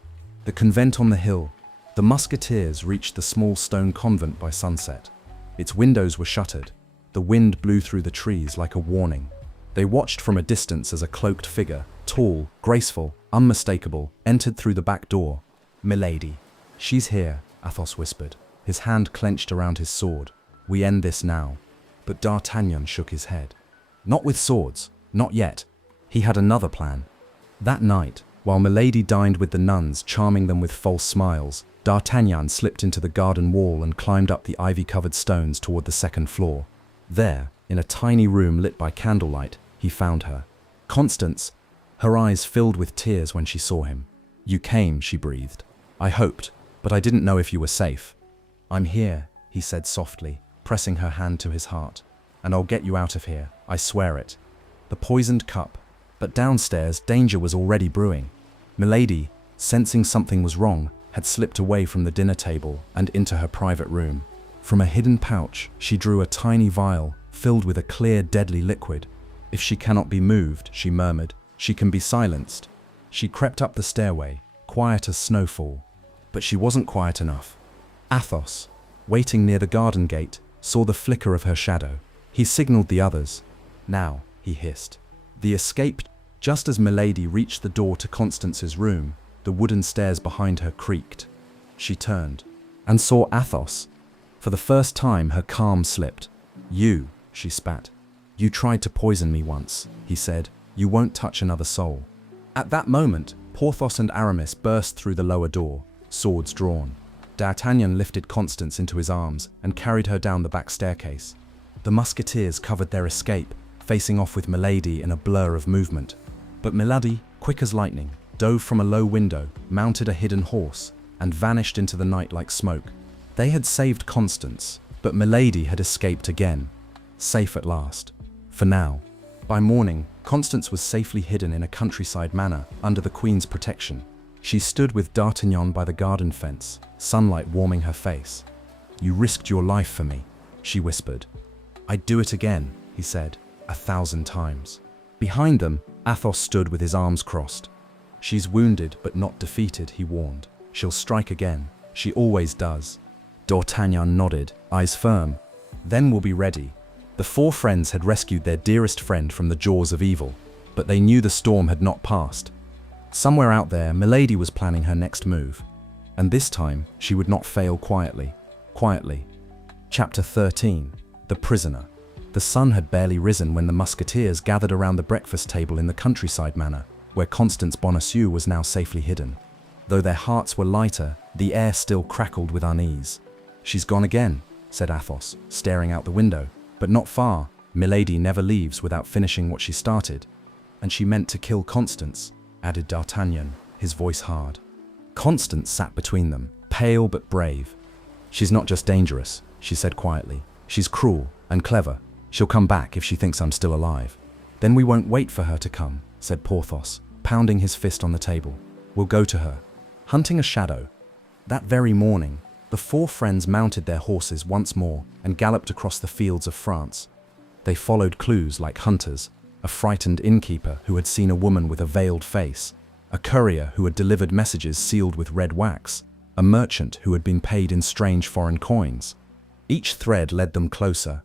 The convent on the hill. The Musketeers reached the small stone convent by sunset. Its windows were shuttered. The wind blew through the trees like a warning. They watched from a distance as a cloaked figure, tall, graceful, unmistakable, entered through the back door. "Milady." "She's here," Athos whispered, his hand clenched around his sword. "We end this now." But D'Artagnan shook his head. "Not with swords, not yet." He had another plan. That night, While Milady dined with the nuns, charming them with false smiles, D'Artagnan slipped into the garden wall and climbed up the ivy-covered stones toward the second floor. There, in a tiny room lit by candlelight, he found her. Constance, her eyes filled with tears when she saw him. "You came," she breathed. "I hoped, but I didn't know if you were safe." "I'm here," he said softly, pressing her hand to his heart. "And I'll get you out of here, I swear it." The poisoned cup. But downstairs, danger was already brewing. Milady, sensing something was wrong, had slipped away from the dinner table and into her private room. From a hidden pouch, she drew a tiny vial filled with a clear, deadly liquid. "If she cannot be moved," she murmured, "she can be silenced." She crept up the stairway, quiet as snowfall. But she wasn't quiet enough. Athos, waiting near the garden gate, saw the flicker of her shadow. He signaled the others. "Now," he hissed. The escape. Just as Milady reached the door to Constance's room, the wooden stairs behind her creaked. She turned and saw Athos. For the first time, her calm slipped. "You," she spat. "You tried to poison me once," he said. "You won't touch another soul." At that moment, Porthos and Aramis burst through the lower door, swords drawn. D'Artagnan lifted Constance into his arms and carried her down the back staircase. The Musketeers covered their escape, facing off with Milady in a blur of movement. But Milady, quick as lightning, dove from a low window, mounted a hidden horse, and vanished into the night like smoke. They had saved Constance, but Milady had escaped again. Safe at last. For now. By morning, Constance was safely hidden in a countryside manor under the Queen's protection. She stood with D'Artagnan by the garden fence, sunlight warming her face. "You risked your life for me," she whispered. "I'd do it again," he said, 1,000 times. Behind them, Athos stood with his arms crossed. "She's wounded but not defeated," he warned. "She'll strike again. She always does." D'Artagnan nodded, eyes firm. "Then we'll be ready." The four friends had rescued their dearest friend from the jaws of evil, but they knew the storm had not passed. Somewhere out there, Milady was planning her next move. And this time, she would not fail quietly. Quietly. Chapter 13. The Prisoner. The sun had barely risen when the Musketeers gathered around the breakfast table in the countryside manor, where Constance Bonacieux was now safely hidden. Though their hearts were lighter, the air still crackled with unease. "She's gone again," said Athos, staring out the window. "But not far. Milady never leaves without finishing what she started." "And she meant to kill Constance," added D'Artagnan, his voice hard. Constance sat between them, pale but brave. "She's not just dangerous," she said quietly. "She's cruel and clever. She'll come back if she thinks I'm still alive." "Then we won't wait for her to come," said Porthos, pounding his fist on the table. "We'll go to her." Hunting a shadow. That very morning, the four friends mounted their horses once more and galloped across the fields of France. They followed clues like hunters, a frightened innkeeper who had seen a woman with a veiled face, a courier who had delivered messages sealed with red wax, a merchant who had been paid in strange foreign coins. Each thread led them closer.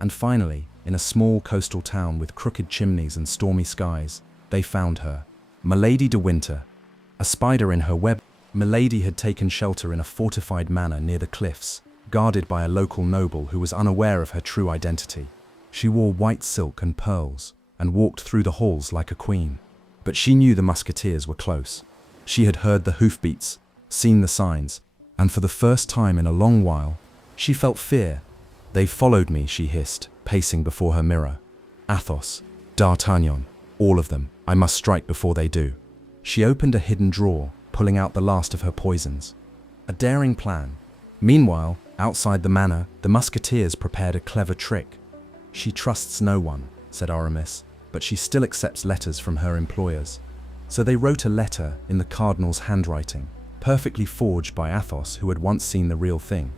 And finally, in a small coastal town with crooked chimneys and stormy skies, they found her, Milady de Winter. A spider in her web, Milady had taken shelter in a fortified manor near the cliffs, guarded by a local noble who was unaware of her true identity. She wore white silk and pearls, and walked through the halls like a queen. But she knew the Musketeers were close. She had heard the hoofbeats, seen the signs, and for the first time in a long while, she felt fear. "They've followed me," she hissed, pacing before her mirror. "Athos, D'Artagnan, all of them. I must strike before they do." She opened a hidden drawer, pulling out the last of her poisons. A daring plan. Meanwhile, outside the manor, the Musketeers prepared a clever trick. "She trusts no one," said Aramis, "but she still accepts letters from her employers." So they wrote a letter in the cardinal's handwriting, perfectly forged by Athos, who had once seen the real thing.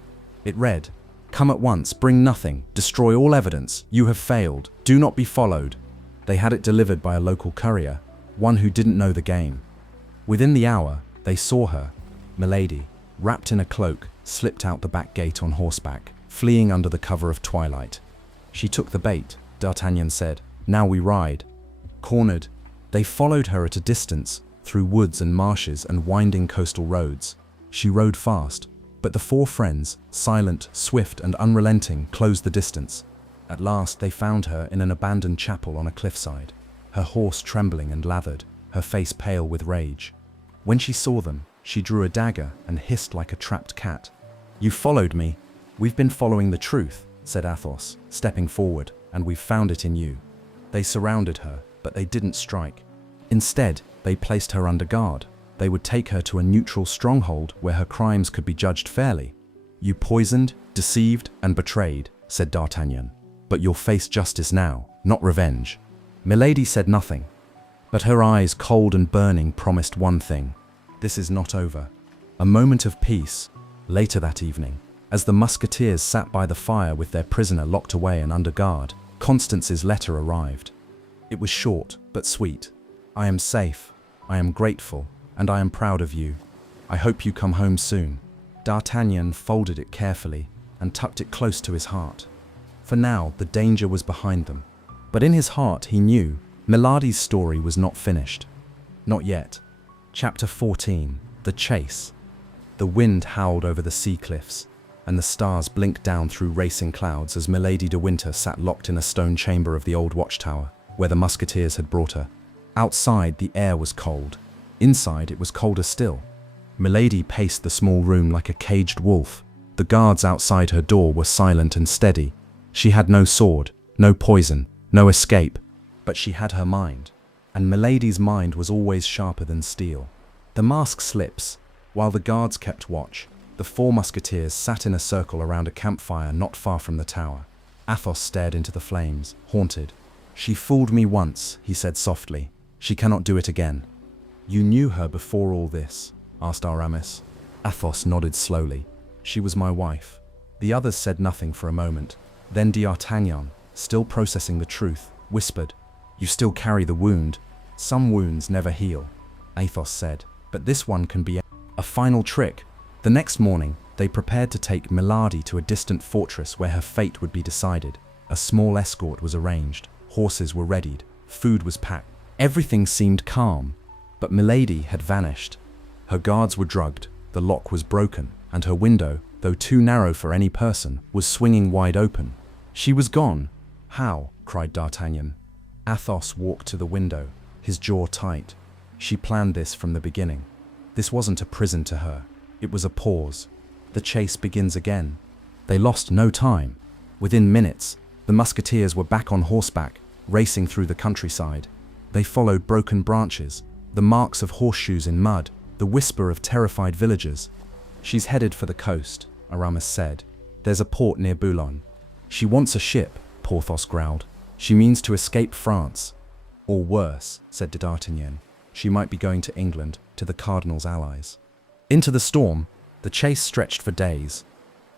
It read, "Come at once, bring nothing, destroy all evidence, you have failed, do not be followed." They had it delivered by a local courier, one who didn't know the game. Within the hour, they saw her, Milady, wrapped in a cloak, slipped out the back gate on horseback, fleeing under the cover of twilight. "She took the bait," D'Artagnan said. "Now we ride." Cornered, they followed her at a distance, through woods and marshes and winding coastal roads. She rode fast, but the four friends, silent, swift, and unrelenting, closed the distance. At last they found her in an abandoned chapel on a cliffside, her horse trembling and lathered. her face pale with rage. When she saw them, she drew a dagger and hissed like a trapped cat. "You followed me. We've been following the truth," said Athos, stepping forward, "and we've found it in you." They surrounded her, but they didn't strike. Instead, they placed her under guard. They would take her to a neutral stronghold where her crimes could be judged fairly. "You poisoned, deceived, and betrayed," said D'Artagnan. "But you'll face justice now, not revenge." Milady said nothing, but her eyes, cold and burning, promised one thing: this is not over. A moment of peace. Later that evening, as the Musketeers sat by the fire with their prisoner locked away and under guard, Constance's letter arrived. It was short, but sweet. "I am safe, I am grateful, and I am proud of you. I hope you come home soon." D'Artagnan folded it carefully and tucked it close to his heart. For now, the danger was behind them. But in his heart, he knew Milady's story was not finished. Not yet. Chapter 14. The Chase. The wind howled over the sea cliffs, and the stars blinked down through racing clouds as Milady de Winter sat locked in a stone chamber of the old watchtower, where the Musketeers had brought her. Outside, the air was cold. Inside, it was colder still. Milady paced the small room like a caged wolf. The guards outside her door were silent and steady. She had no sword, no poison, no escape, but she had her mind, and Milady's mind was always sharper than steel. The mask slips. While the guards kept watch, the 4 musketeers sat in a circle around a campfire not far from the tower. Athos stared into the flames, haunted. "She fooled me once," he said softly. "She cannot do it again." "You knew her before all this?" asked Aramis. Athos nodded slowly. "She was my wife." The others said nothing for a moment. Then D'Artagnan, still processing the truth, whispered, "You still carry the wound." "Some wounds never heal," Athos said, "but this one can be a final trick." The next morning, they prepared to take Milady to a distant fortress where her fate would be decided. A small escort was arranged, horses were readied, food was packed. Everything seemed calm, but Milady had vanished. Her guards were drugged, the lock was broken, and her window, though too narrow for any person, was swinging wide open. She was gone. "How?" cried D'Artagnan. Athos walked to the window, his jaw tight. "She planned this from the beginning. This wasn't a prison to her. It was a pause. The chase begins again." They lost no time. Within minutes, the musketeers were back on horseback, racing through the countryside. They followed broken branches, the marks of horseshoes in mud, the whisper of terrified villagers. "She's headed for the coast," Aramis said. "There's a port near Boulogne." "She wants a ship," Porthos growled. "She means to escape France." "Or worse," said D'Artagnan. "She might be going to England, to the cardinal's allies." Into the storm, the chase stretched for days.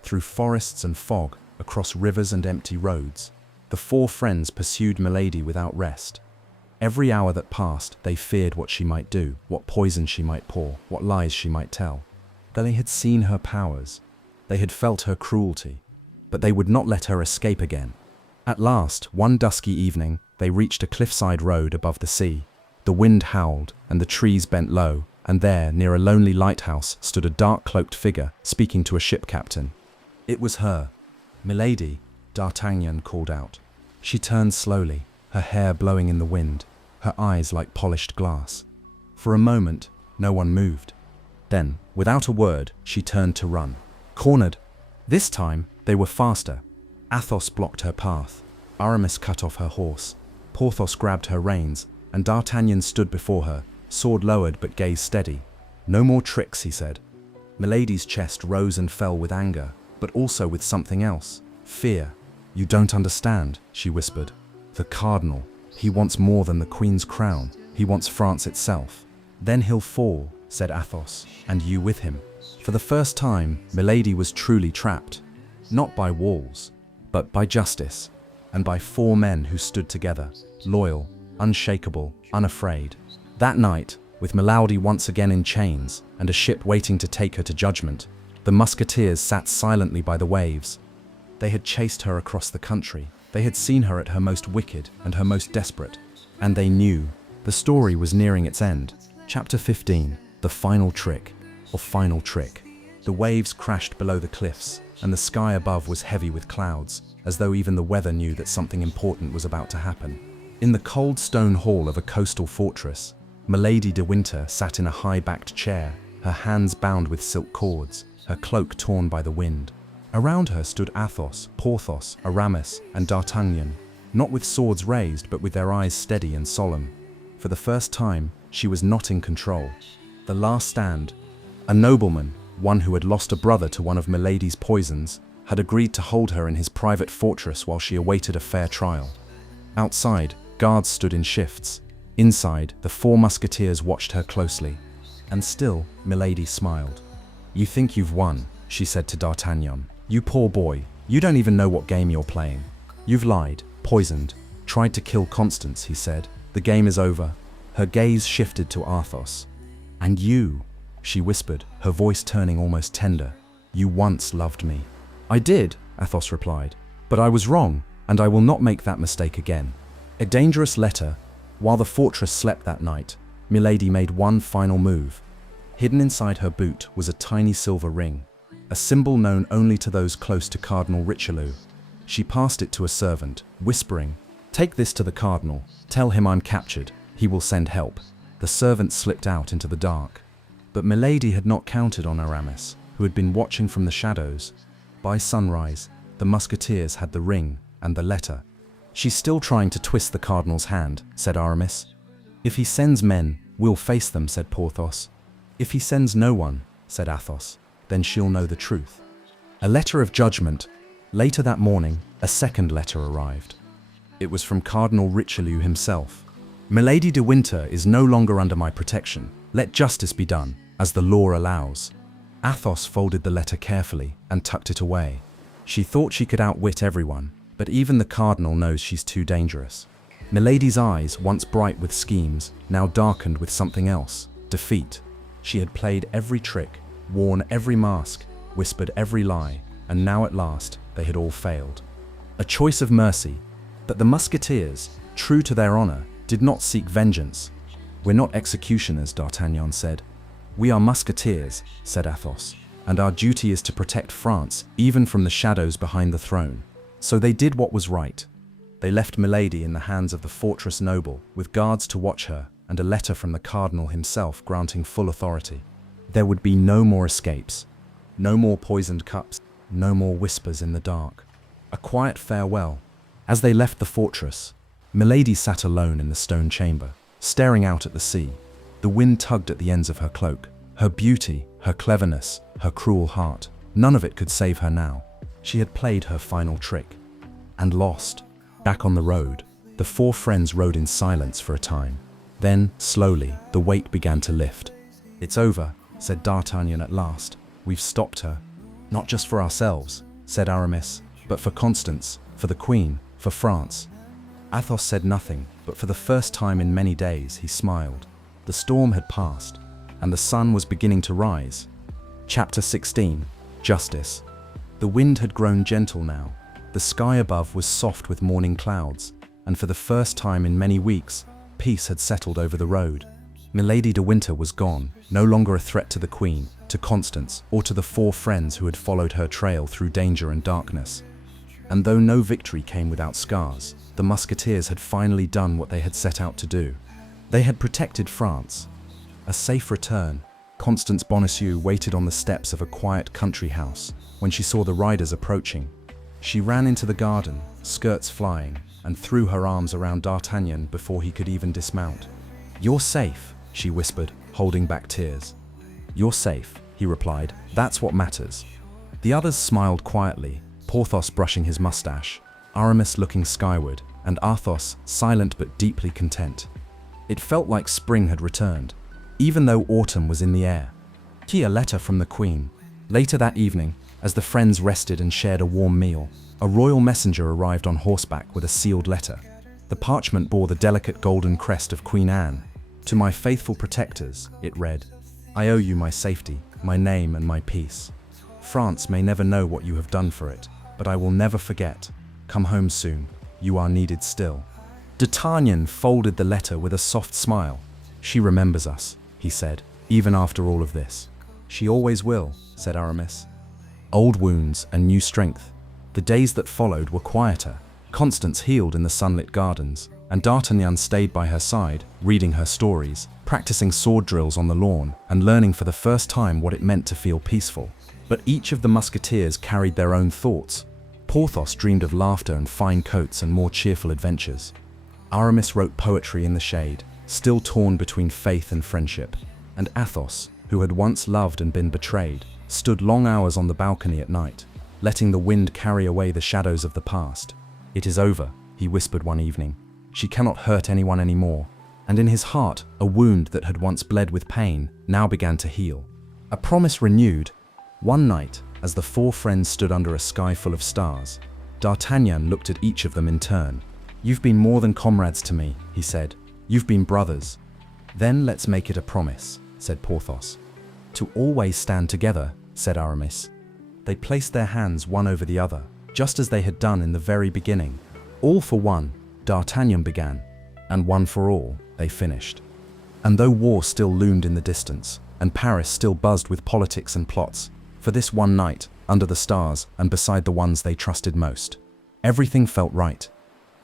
Through forests and fog, across rivers and empty roads, the 4 friends pursued Milady without rest. Every hour that passed, they feared what she might do, what poison she might pour, what lies she might tell. They had seen her powers. They had felt her cruelty, but they would not let her escape again. At last, one dusky evening, they reached a cliffside road above the sea. The wind howled, and the trees bent low, and there, near a lonely lighthouse, stood a dark-cloaked figure, speaking to a ship captain. It was her. "Milady," D'Artagnan called out. She turned slowly, her hair blowing in the wind, her eyes like polished glass. For a moment, no one moved. Then, without a word, she turned to run. Cornered. This time, they were faster. Athos blocked her path. Aramis cut off her horse. Porthos grabbed her reins, and D'Artagnan stood before her, sword lowered but gaze steady. "No more tricks," he said. Milady's chest rose and fell with anger, but also with something else. Fear. "You don't understand," she whispered. "The cardinal, he wants more than the queen's crown. He wants France itself." "Then he'll fall," said Athos, "and you with him." For the first time, Milady was truly trapped. Not by walls, but by justice, and by 4 men who stood together, loyal, unshakable, unafraid. That night, with Milady once again in chains, and a ship waiting to take her to judgment, the musketeers sat silently by the waves. They had chased her across the country. They had seen her at her most wicked and her most desperate. And they knew the story was nearing its end. Chapter 15. The Final Trick, or Final Trick. The waves crashed below the cliffs, and the sky above was heavy with clouds, as though even the weather knew that something important was about to happen. In the cold stone hall of a coastal fortress, Milady de Winter sat in a high-backed chair, her hands bound with silk cords, her cloak torn by the wind. Around her stood Athos, Porthos, Aramis, and D'Artagnan, not with swords raised but with their eyes steady and solemn. For the first time, she was not in control. The last stand. A nobleman, one who had lost a brother to one of Milady's poisons, had agreed to hold her in his private fortress while she awaited a fair trial. Outside, guards stood in shifts. Inside, the 4 musketeers watched her closely. And still, Milady smiled. "You think you've won," she said to D'Artagnan. "You poor boy, you don't even know what game you're playing. You've lied, poisoned, tried to kill Constance," he said. "The game is over." Her gaze shifted to Athos. "And you," she whispered, her voice turning almost tender. "You once loved me." "I did," Athos replied. "But I was wrong, and I will not make that mistake again." A dangerous letter. While the fortress slept that night, Milady made one final move. Hidden inside her boot was a tiny silver ring, a symbol known only to those close to Cardinal Richelieu. She passed it to a servant, whispering, "Take this to the cardinal. Tell him I'm captured. He will send help." The servant slipped out into the dark. But Milady had not counted on Aramis, who had been watching from the shadows. By sunrise, the musketeers had the ring and the letter. "She's still trying to twist the cardinal's hand," said Aramis. "If he sends men, we'll face them," said Porthos. "If he sends no one," said Athos, "then she'll know the truth." A letter of judgment. Later that morning, a second letter arrived. It was from Cardinal Richelieu himself. "Milady de Winter is no longer under my protection. Let justice be done, as the law allows." Athos folded the letter carefully and tucked it away. She thought she could outwit everyone, but even the cardinal knows she's too dangerous. Milady's eyes, once bright with schemes, now darkened with something else: defeat. She had played every trick, worn every mask, whispered every lie, and now at last they had all failed. A choice of mercy, that the musketeers, true to their honor, did not seek vengeance. "We're not executioners," D'Artagnan said. "We are musketeers," said Athos, "and our duty is to protect France, even from the shadows behind the throne." So they did what was right. They left Milady in the hands of the fortress noble, with guards to watch her, and a letter from the cardinal himself granting full authority. There would be no more escapes, no more poisoned cups, no more whispers in the dark. A quiet farewell. As they left the fortress, Milady sat alone in the stone chamber, staring out at the sea. The wind tugged at the ends of her cloak. Her beauty, her cleverness, her cruel heart, none of it could save her now. She had played her final trick and lost. Back on the road, the 4 friends rode in silence for a time. Then, slowly, the weight began to lift. "It's over," said D'Artagnan at last. "We've stopped her." "Not just for ourselves," said Aramis, "but for Constance, for the Queen, for France." Athos said nothing, but for the first time in many days he smiled. The storm had passed, and the sun was beginning to rise. Chapter 16. Justice. The wind had grown gentle now. The sky above was soft with morning clouds, and for the first time in many weeks, peace had settled over the road. Milady de Winter was gone, no longer a threat to the Queen, to Constance, or to the 4 friends who had followed her trail through danger and darkness. And though no victory came without scars, the musketeers had finally done what they had set out to do. They had protected France. A safe return. Constance Bonacieux waited on the steps of a quiet country house. When she saw the riders approaching, she ran into the garden, skirts flying, and threw her arms around D'Artagnan before he could even dismount. "You're safe," she whispered, holding back tears. "You're safe," he replied. "That's what matters." The others smiled quietly, Porthos brushing his mustache, Aramis looking skyward, and Athos silent but deeply content. It felt like spring had returned, even though autumn was in the air. A letter from the Queen. Later that evening, as the friends rested and shared a warm meal, a royal messenger arrived on horseback with a sealed letter. The parchment bore the delicate golden crest of Queen Anne. "To my faithful protectors," it read, "I owe you my safety, my name and my peace. France may never know what you have done for it, but I will never forget. Come home soon. You are needed still." D'Artagnan folded the letter with a soft smile. "She remembers us," he said, "even after all of this." "She always will," said Aramis. Old wounds and new strength. The days that followed were quieter. Constance healed in the sunlit gardens, and D'Artagnan stayed by her side, reading her stories, practicing sword drills on the lawn, and learning for the first time what it meant to feel peaceful. But each of the Musketeers carried their own thoughts. Porthos dreamed of laughter and fine coats and more cheerful adventures. Aramis wrote poetry in the shade, still torn between faith and friendship. And Athos, who had once loved and been betrayed, stood long hours on the balcony at night, letting the wind carry away the shadows of the past. "It is over," he whispered one evening. "She cannot hurt anyone anymore." And in his heart, a wound that had once bled with pain now began to heal. A promise renewed. One night, as the four friends stood under a sky full of stars, D'Artagnan looked at each of them in turn. "You've been more than comrades to me," he said. "You've been brothers." "Then let's make it a promise," said Porthos. "To always stand together," said Aramis. They placed their hands one over the other, just as they had done in the very beginning. "All for one," D'Artagnan began, "and one for all," they finished. And though war still loomed in the distance, and Paris still buzzed with politics and plots, for this one night, under the stars and beside the ones they trusted most, everything felt right.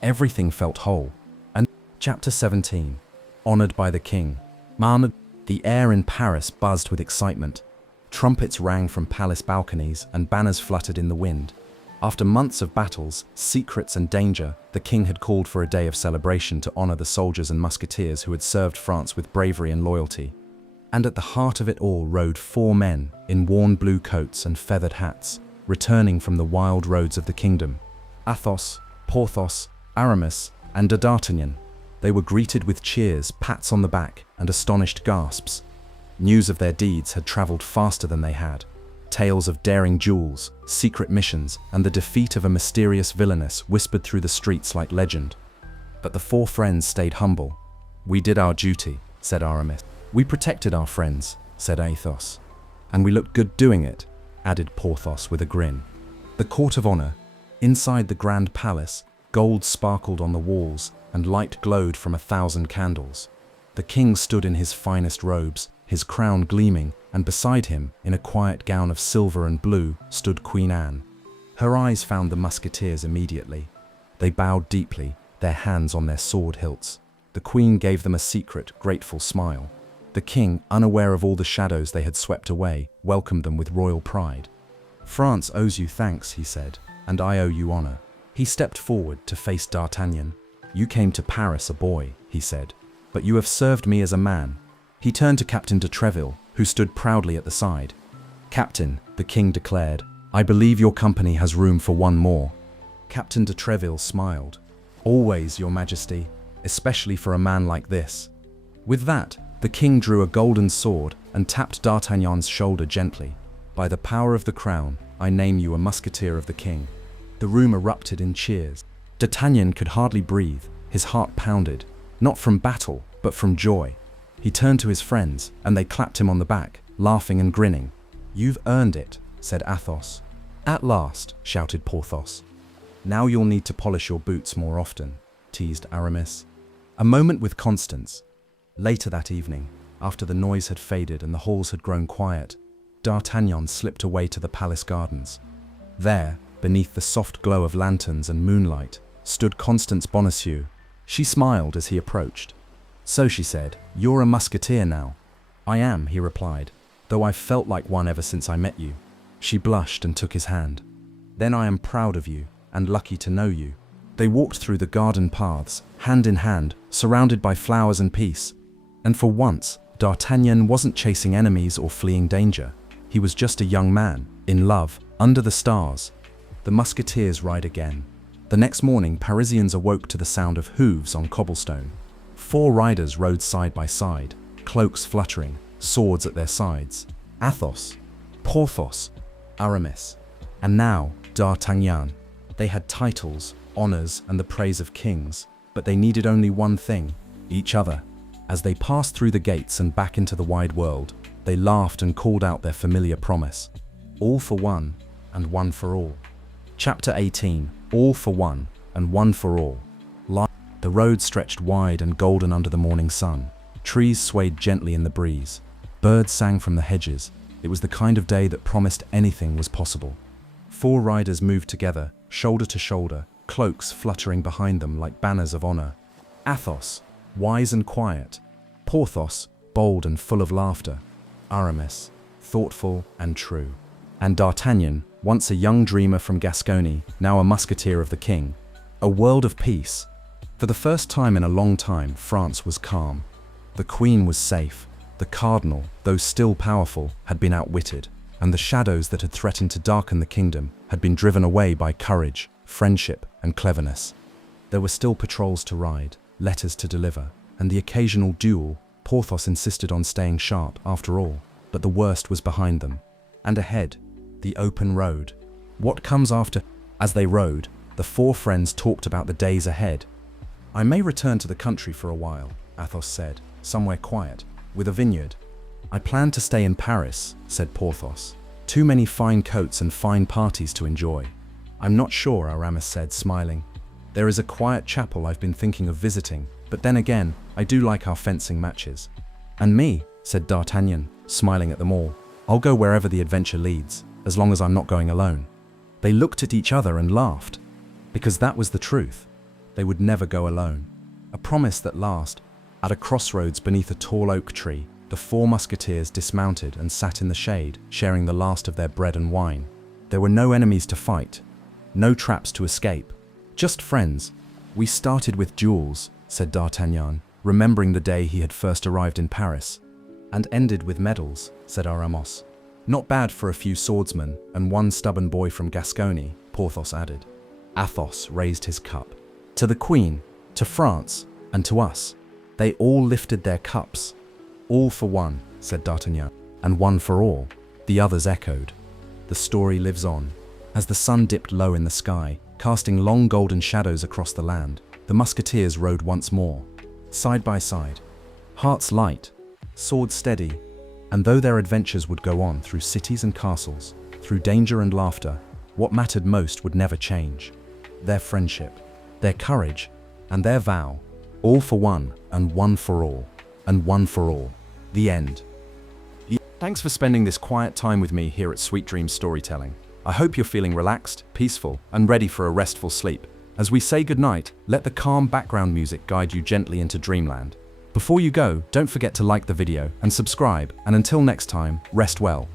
Everything felt whole. And Chapter 17. Honored by the King. The air in Paris buzzed with excitement. Trumpets rang from palace balconies and banners fluttered in the wind. After months of battles, secrets and danger, the king had called for a day of celebration to honor the soldiers and musketeers who had served France with bravery and loyalty. And at the heart of it all rode four men in worn blue coats and feathered hats, returning from the wild roads of the kingdom. Athos, Porthos, Aramis, and D'Artagnan. They were greeted with cheers, pats on the back, and astonished gasps. News of their deeds had traveled faster than they had. Tales of daring duels, secret missions, and the defeat of a mysterious villainess whispered through the streets like legend. But the four friends stayed humble. "We did our duty," said Aramis. "We protected our friends," said Athos. "And we looked good doing it," added Porthos with a grin. The court of honor. Inside the grand palace, gold sparkled on the walls and light glowed from 1,000 candles. The king stood in his finest robes, his crown gleaming, and beside him, in a quiet gown of silver and blue, stood Queen Anne. Her eyes found the musketeers immediately. They bowed deeply, their hands on their sword hilts. The queen gave them a secret, grateful smile. The king, unaware of all the shadows they had swept away, welcomed them with royal pride. "France owes you thanks," he said, "and I owe you honor." He stepped forward to face D'Artagnan. "You came to Paris a boy," he said, "but you have served me as a man." He turned to Captain de Treville, who stood proudly at the side. "Captain," the king declared, "I believe your company has room for one more." Captain de Treville smiled. "Always, your majesty, especially for a man like this." With that, the king drew a golden sword and tapped D'Artagnan's shoulder gently. "By the power of the crown, I name you a musketeer of the king." The room erupted in cheers. D'Artagnan could hardly breathe, his heart pounded, not from battle, but from joy. He turned to his friends, and they clapped him on the back, laughing and grinning. "You've earned it," said Athos. "At last," shouted Porthos. "Now you'll need to polish your boots more often," teased Aramis. A moment with Constance. Later that evening, after the noise had faded and the halls had grown quiet, D'Artagnan slipped away to the palace gardens. There, beneath the soft glow of lanterns and moonlight, stood Constance Bonacieux. She smiled as he approached. "So," she said, "you're a musketeer now." "I am," he replied, "though I've felt like one ever since I met you." She blushed and took his hand. "Then I am proud of you, and lucky to know you." They walked through the garden paths, hand in hand, surrounded by flowers and peace. And for once, D'Artagnan wasn't chasing enemies or fleeing danger. He was just a young man, in love, under the stars. The musketeers ride again. The next morning, Parisians awoke to the sound of hooves on cobblestone. 4 riders rode side by side, cloaks fluttering, swords at their sides. Athos, Porthos, Aramis, and now D'Artagnan. They had titles, honors, and the praise of kings, but they needed only one thing: each other. As they passed through the gates and back into the wide world, they laughed and called out their familiar promise: all for one, and one for all. Chapter 18. All for one, and one for all. The road stretched wide and golden under the morning sun. Trees swayed gently in the breeze. Birds sang from the hedges. It was the kind of day that promised anything was possible. 4 riders moved together, shoulder to shoulder, cloaks fluttering behind them like banners of honor. Athos, wise and quiet. Porthos, bold and full of laughter. Aramis, thoughtful and true. And D'Artagnan, once a young dreamer from Gascony, now a musketeer of the king. A world of peace. For the first time in a long time, France was calm. The queen was safe. The cardinal, though still powerful, had been outwitted, and the shadows that had threatened to darken the kingdom had been driven away by courage, friendship, and cleverness. There were still patrols to ride, letters to deliver, and the occasional duel. Porthos insisted on staying sharp, after all, but the worst was behind them. And ahead, the open road. What comes after? As they rode, the four friends talked about the days ahead. "I may return to the country for a while," Athos said, "somewhere quiet, with a vineyard." "I plan to stay in Paris," said Porthos. "Too many fine coats and fine parties to enjoy." "I'm not sure," Aramis said, smiling. "There is a quiet chapel I've been thinking of visiting, but then again, I do like our fencing matches." "And me," said D'Artagnan, smiling at them all. "I'll go wherever the adventure leads, as long as I'm not going alone." They looked at each other and laughed, because that was the truth. They would never go alone. A promise that last. At a crossroads beneath a tall oak tree, the four musketeers dismounted and sat in the shade, sharing the last of their bread and wine. There were no enemies to fight, no traps to escape, just friends. "We started with duels," said D'Artagnan, remembering the day he had first arrived in Paris. "And ended with medals," said Aramis. "Not bad for a few swordsmen and one stubborn boy from Gascony," Porthos added. Athos raised his cup. "To the Queen, to France, and to us." They all lifted their cups. "All for one," said D'Artagnan. "And one for all," the others echoed. The story lives on. As the sun dipped low in the sky, casting long golden shadows across the land, the musketeers rode once more, side by side, hearts light, swords steady. And though their adventures would go on through cities and castles, through danger and laughter, what mattered most would never change. Their friendship, their courage, and their vow. All for one, and one for all, and one for all. The end. Thanks for spending this quiet time with me here at Sweet Dreams Storytelling. I hope you're feeling relaxed, peaceful, and ready for a restful sleep. As we say goodnight, let the calm background music guide you gently into dreamland. Before you go, don't forget to like the video and subscribe, and until next time, rest well.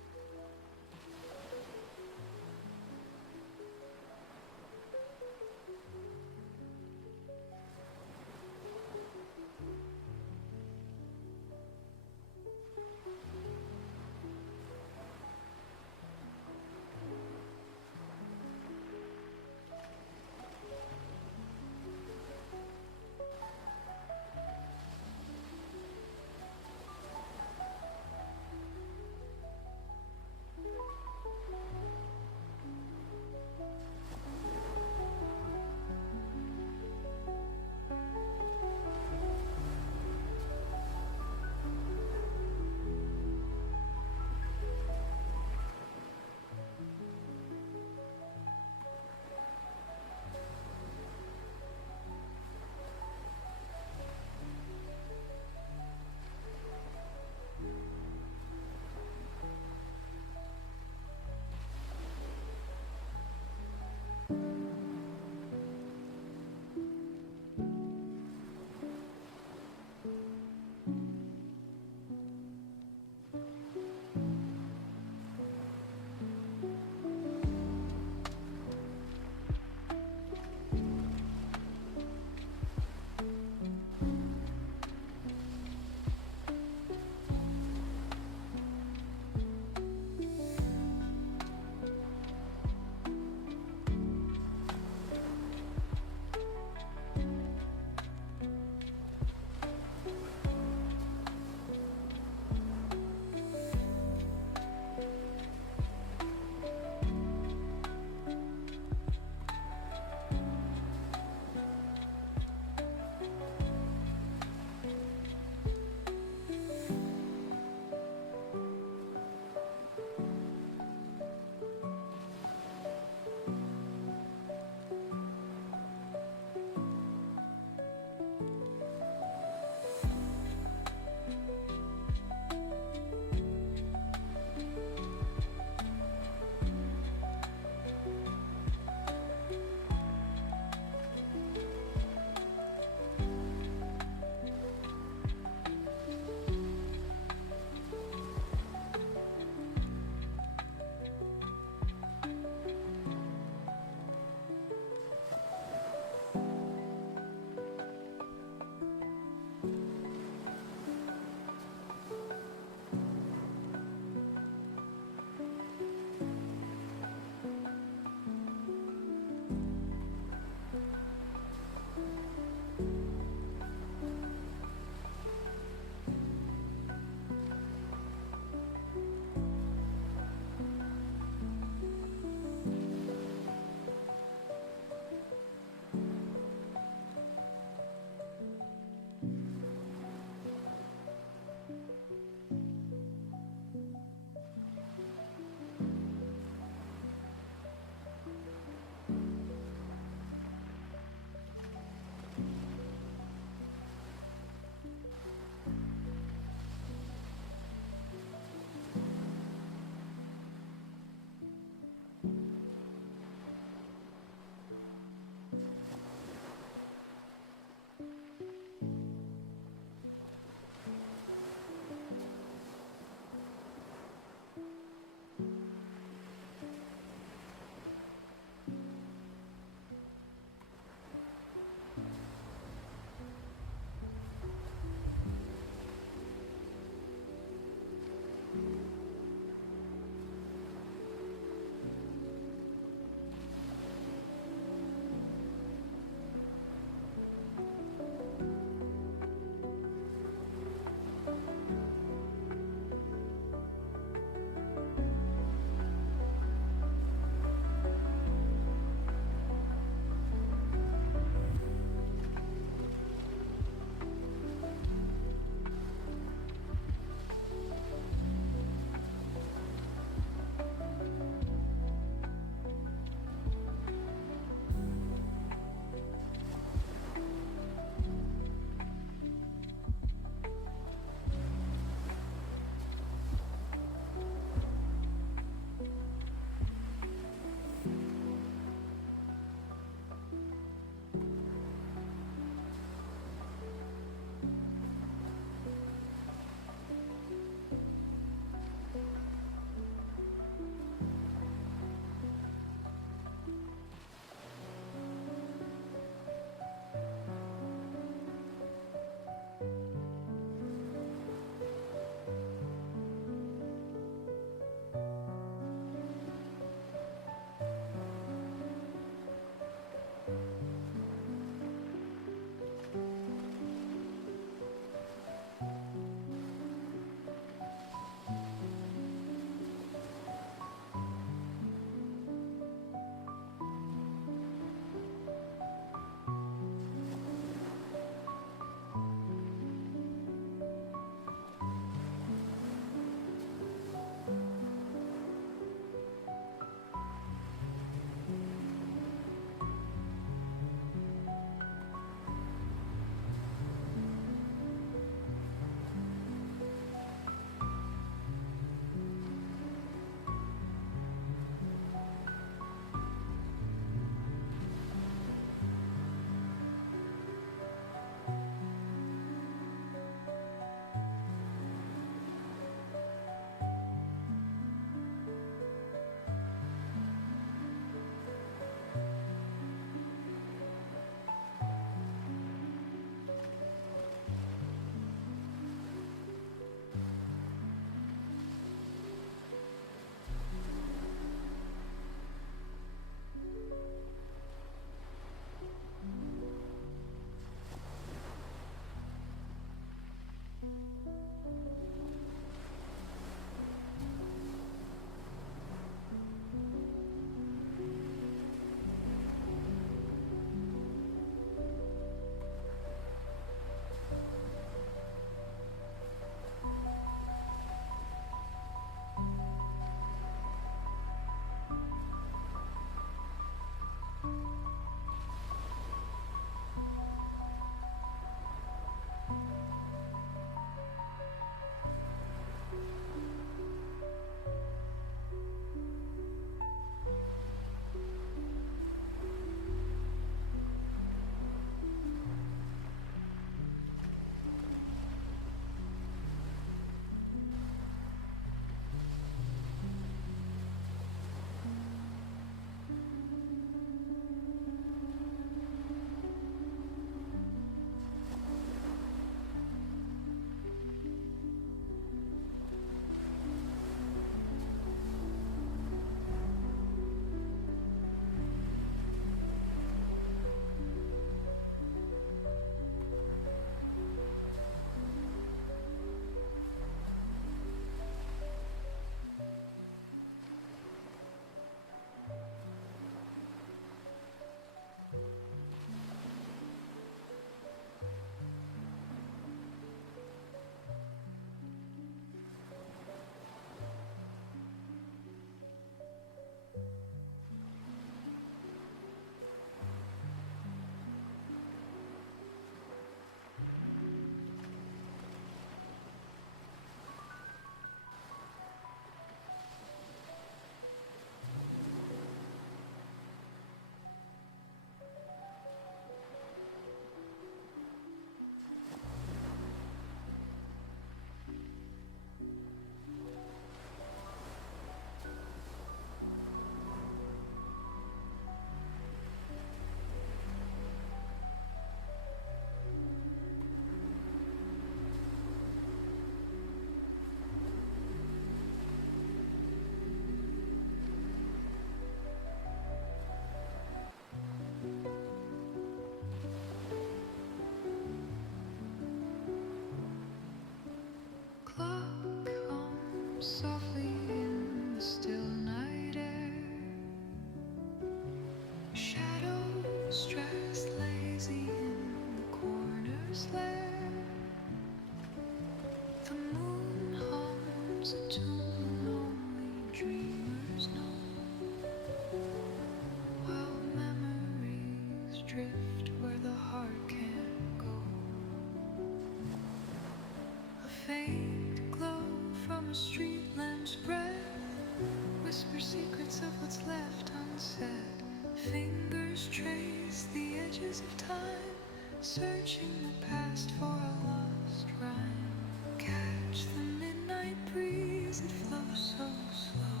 searching the past for a lost rhyme. Catch the midnight breeze, it flows so slow.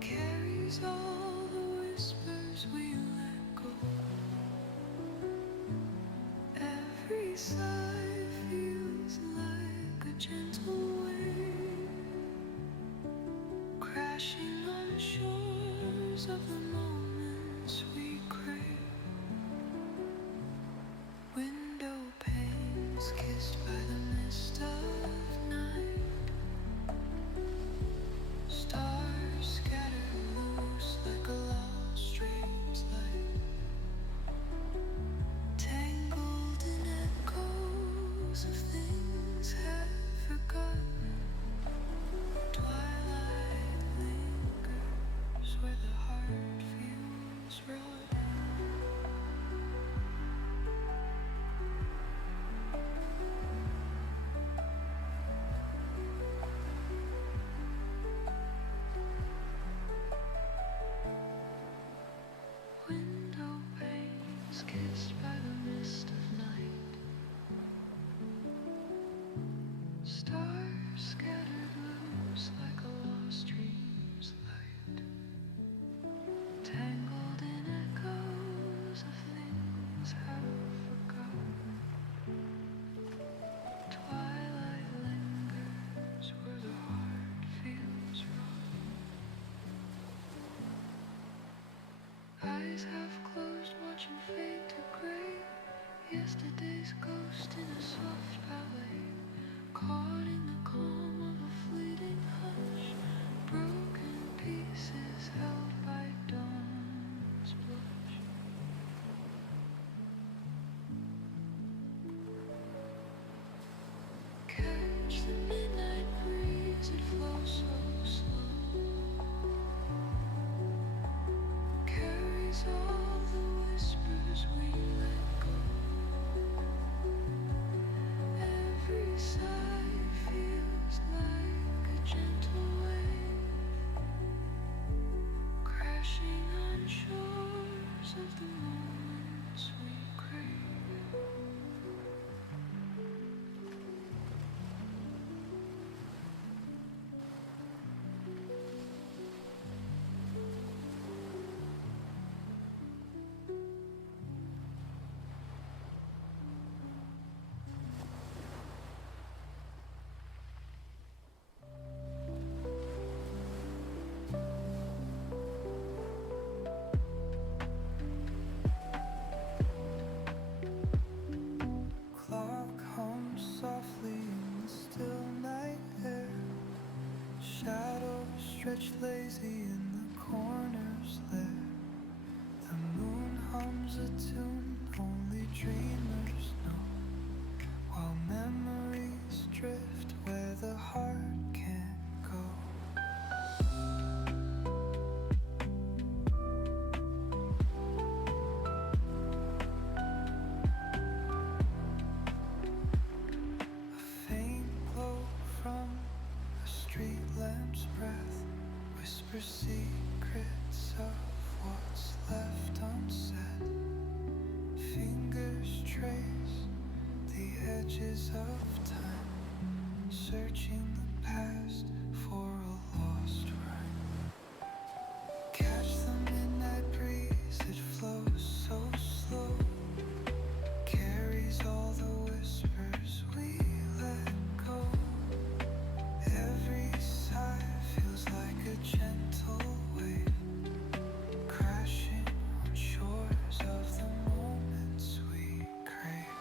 Carries all the whispers we let go. Every sigh feels like a gentle wave, crashing on shores of the moments we crave. Window panes kissed by the mist of night. Stars scattered loose like a lost dream's light. Tangled in echoes of things half forgotten. Twilight lingers where the heart feels rotten. Window panes kissed by the mist of night. Stars scattered loose like a lost dream's light. Tangled in echoes of things half forgotten. Twilight lingers where the heart feels rotten. Eyes half closed, watching fade to gray. Yesterday's ghost in a soft ballet. Caught in the calm of a fleeting hush. Broken pieces held by dawn's blush. Catch the midnight breeze, it flows so slow. Carries all the whispers we let go. Every sigh feels like a gentle wave, crashing on shores of the moments we crave. Clock hums softly in the still night air. Shadows stretch lazy in the corners there. The moon hums a tune only dreamers know, while memories drift where the heart can't go. A faint glow from a street lamp's breath whispers secrets of what's left unsaid. Fingers trace the edges of time, searching the past for a lost rhyme. Catch the midnight breeze, it flows so slow. Carries all the whispers we let go. Every sigh feels like a gentle wave, crashing on shores of the moments we crave.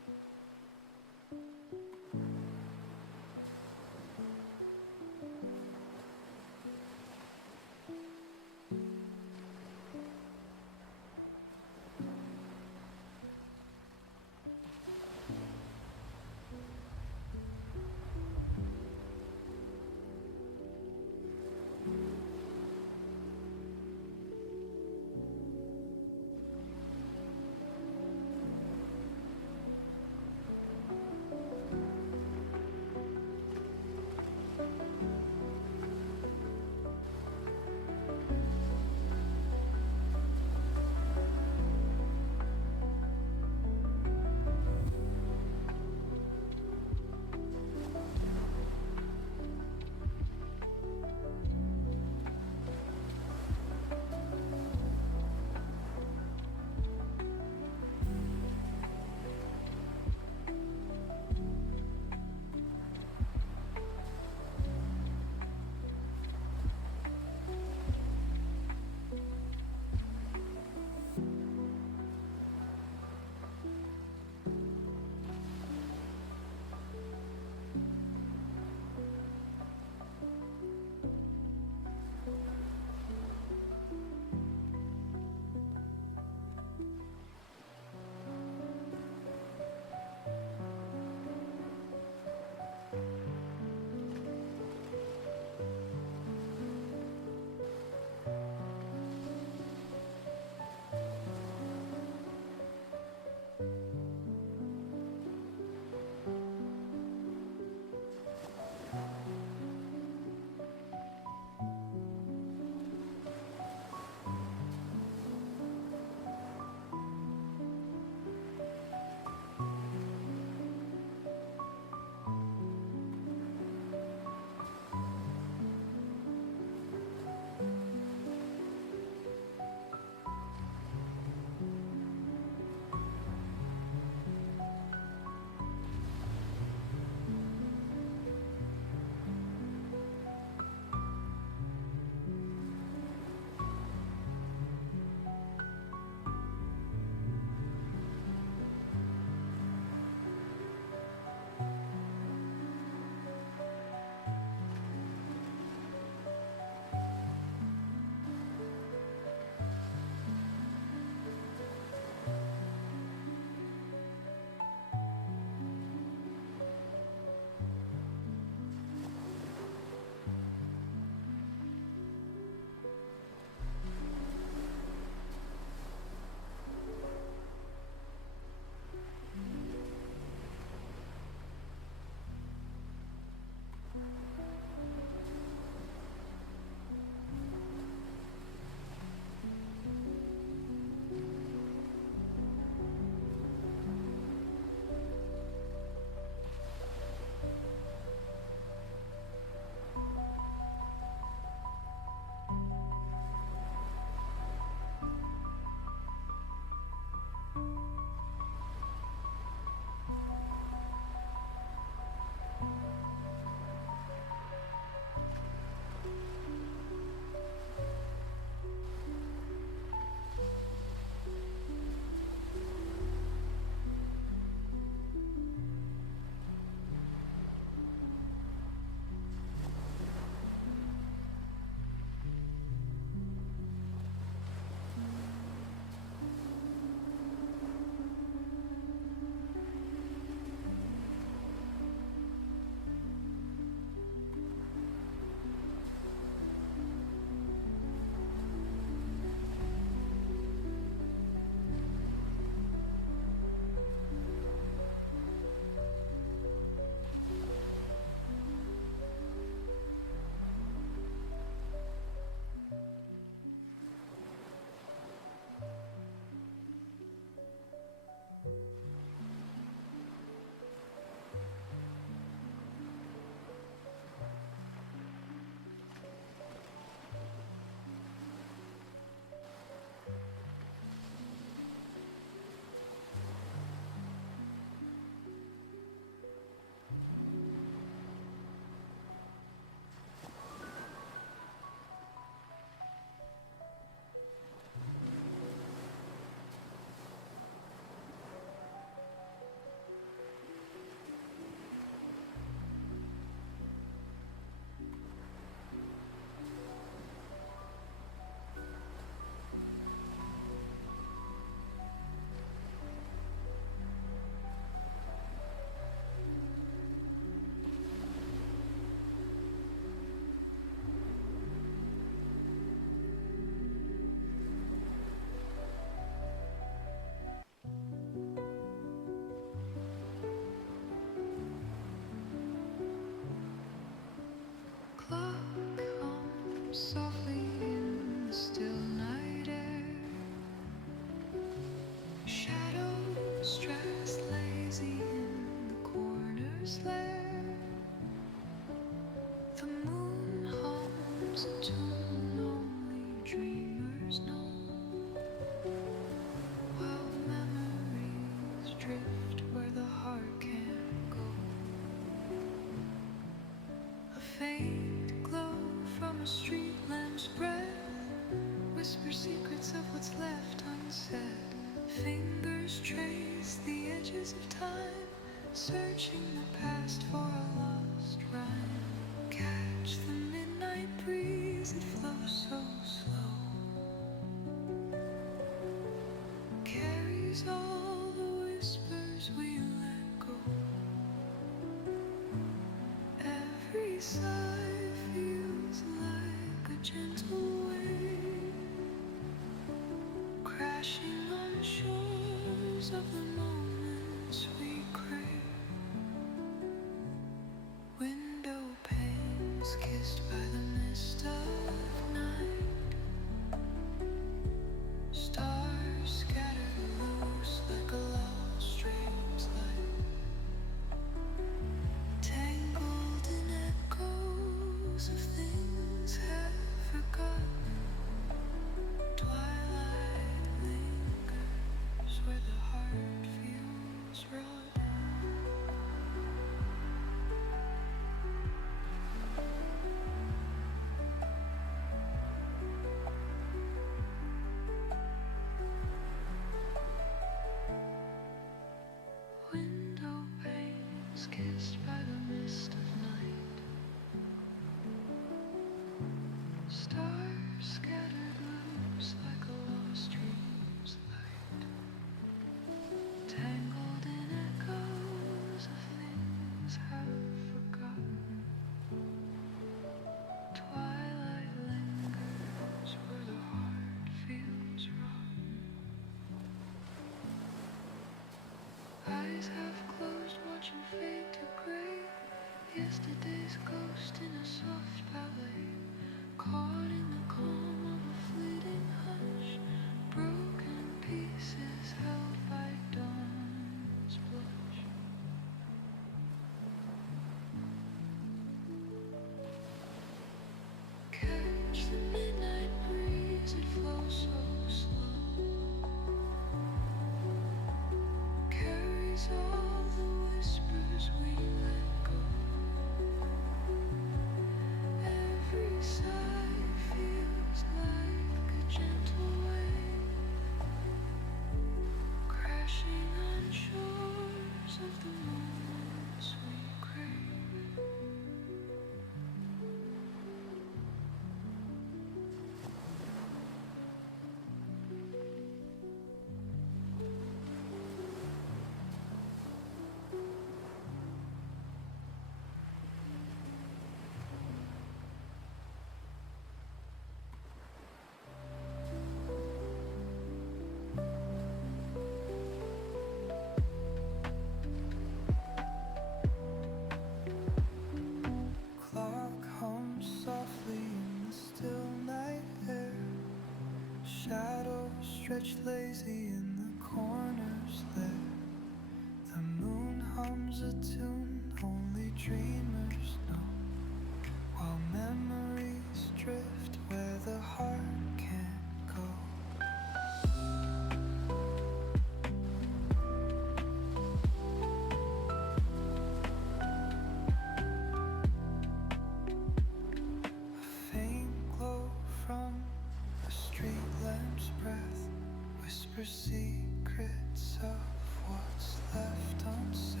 whisper secrets of what's left unsaid.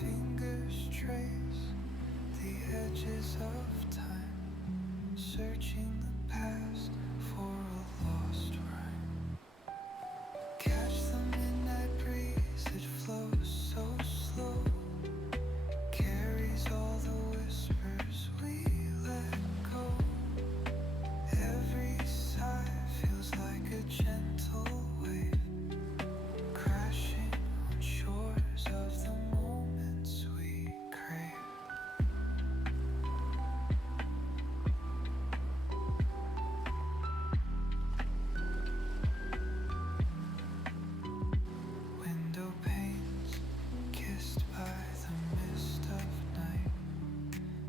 Fingers trace the edges of time, searching the past for a lost rhyme. Catch the midnight breeze that flows so slow, carries all the whispers we let go. Every sigh feels like a gentle wave, crashing on shores of the moments we crave. Window panes kissed by the mist of night,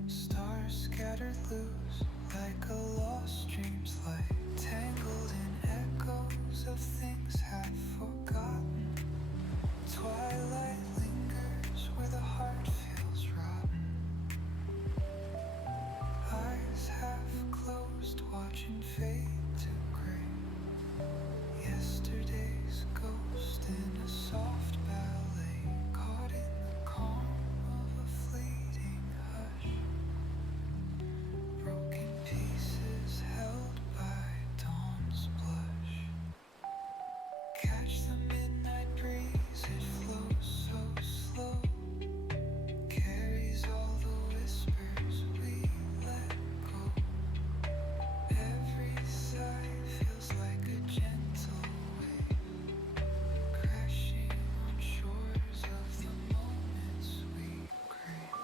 stars scattered loose like a lost dream's light, tangled in echoes of things half forgotten. Twilight lingers where the heart feels rotten. Eyes half closed, watching fade to gray. Yesterday's ghost in a soft ballet, caught in the calm of a fleeting hush. Broken pieces held by dawn's blush. Catch the midnight breeze, it flows so slow, carries all the whispers we let go. Every sigh feels like a gentle wave, crashing on shores of the moments we crave.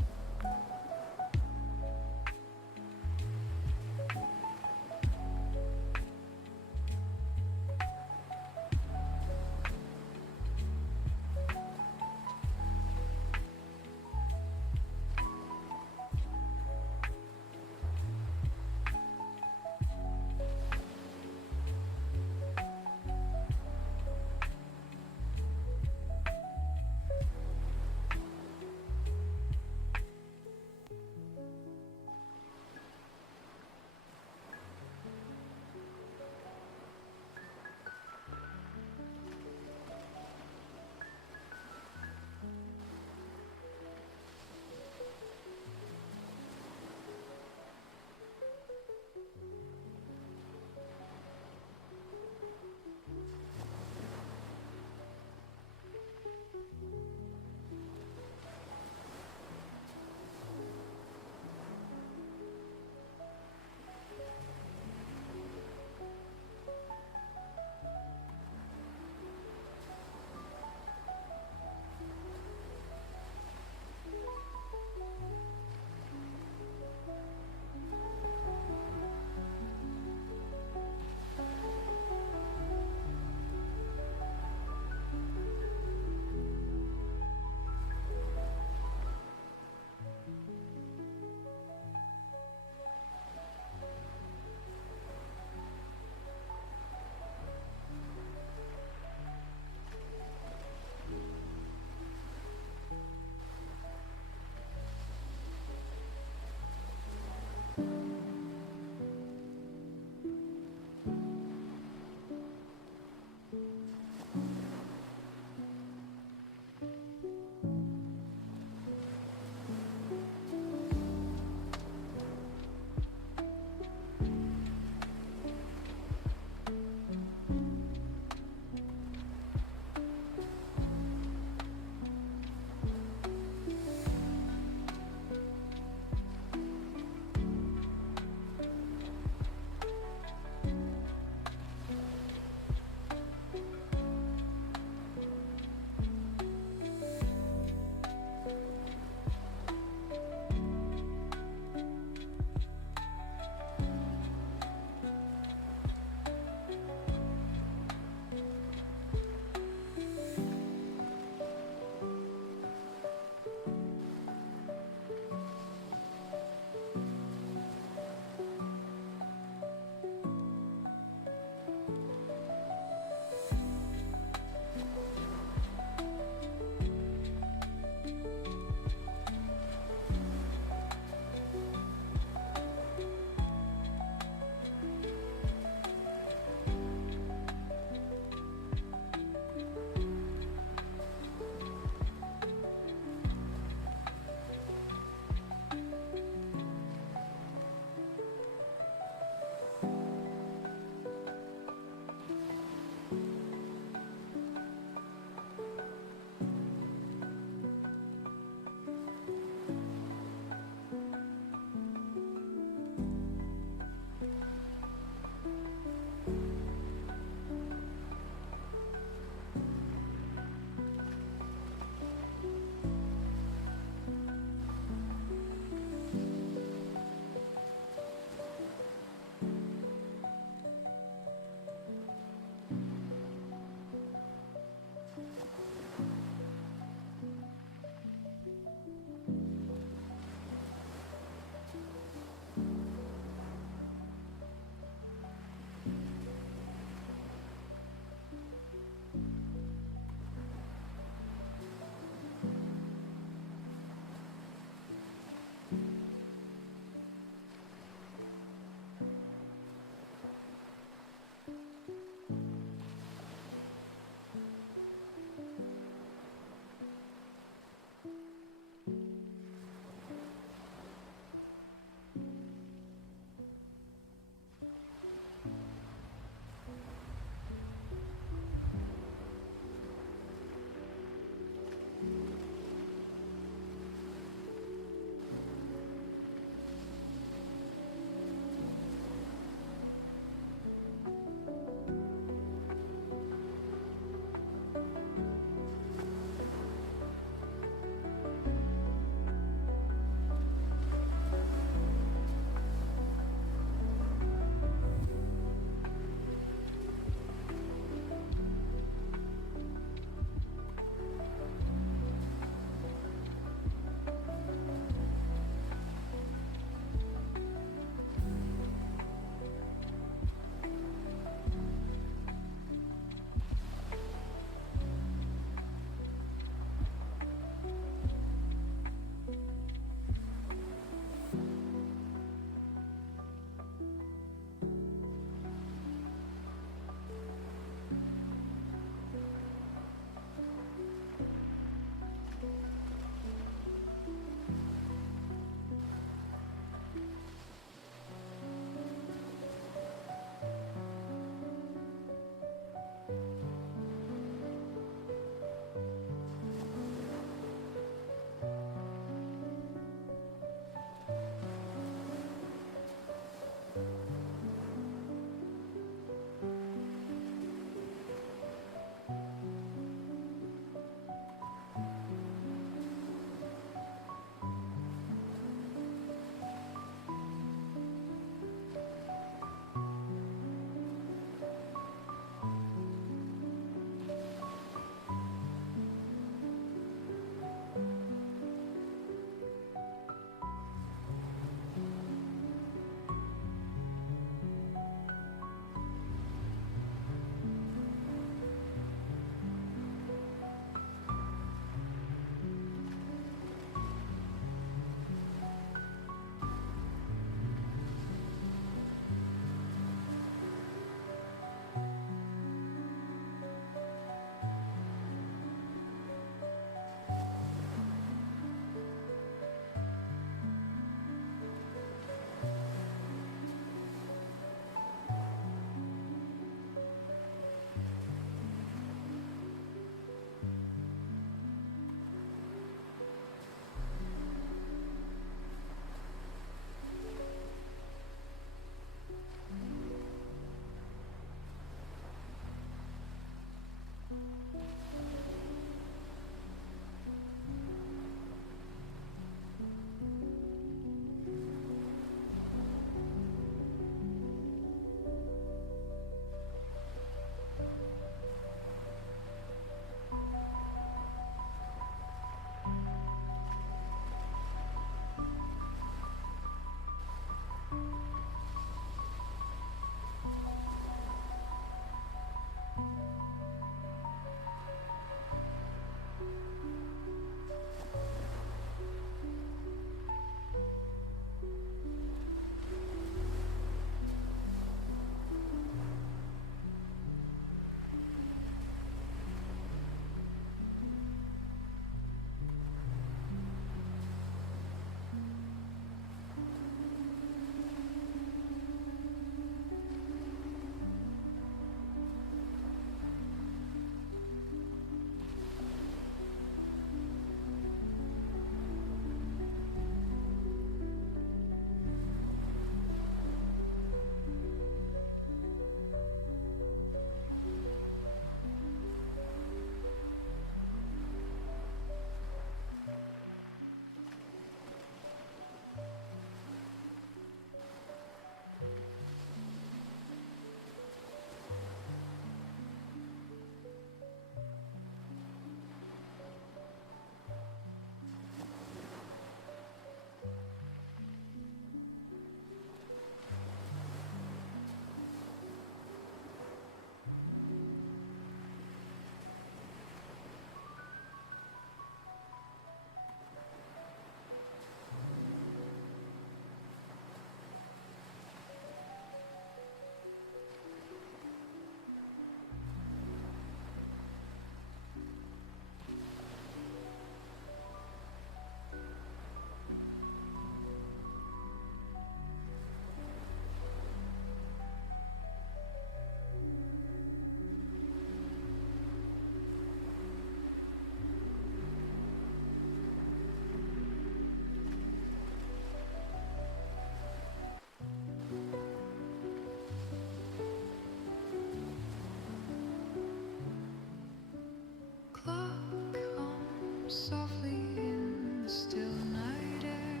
clock hums softly in the still night air.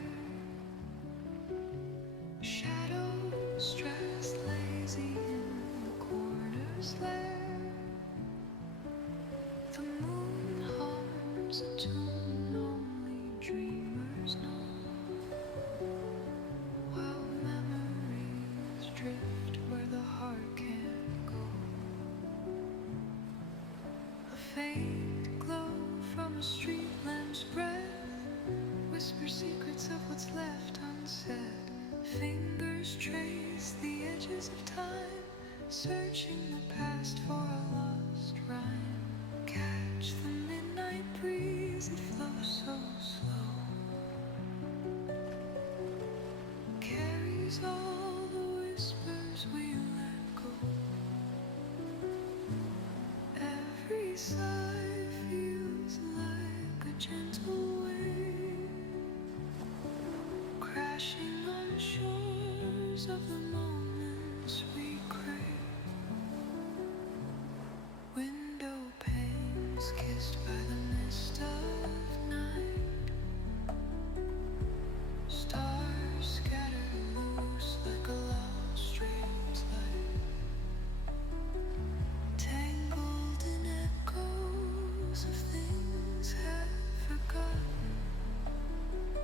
Shadows dressed lazy in the corners there. The moon hums a tune only dreamers know, while memories drift where the heart can't go. A faint glow from a street lamp's breath whispers secrets of what's left unsaid. Fingers trace the edges of time, searching the past for a lost rhyme. Catch the midnight breeze, it flows so slow, carries all the whispers we let go. Every sigh feels like a gentle wave, crashing on shores of the moments we crave. Window panes kissed by the mist of night, stars scattered loose like a lost dream's light, tangled in echoes of things half forgotten.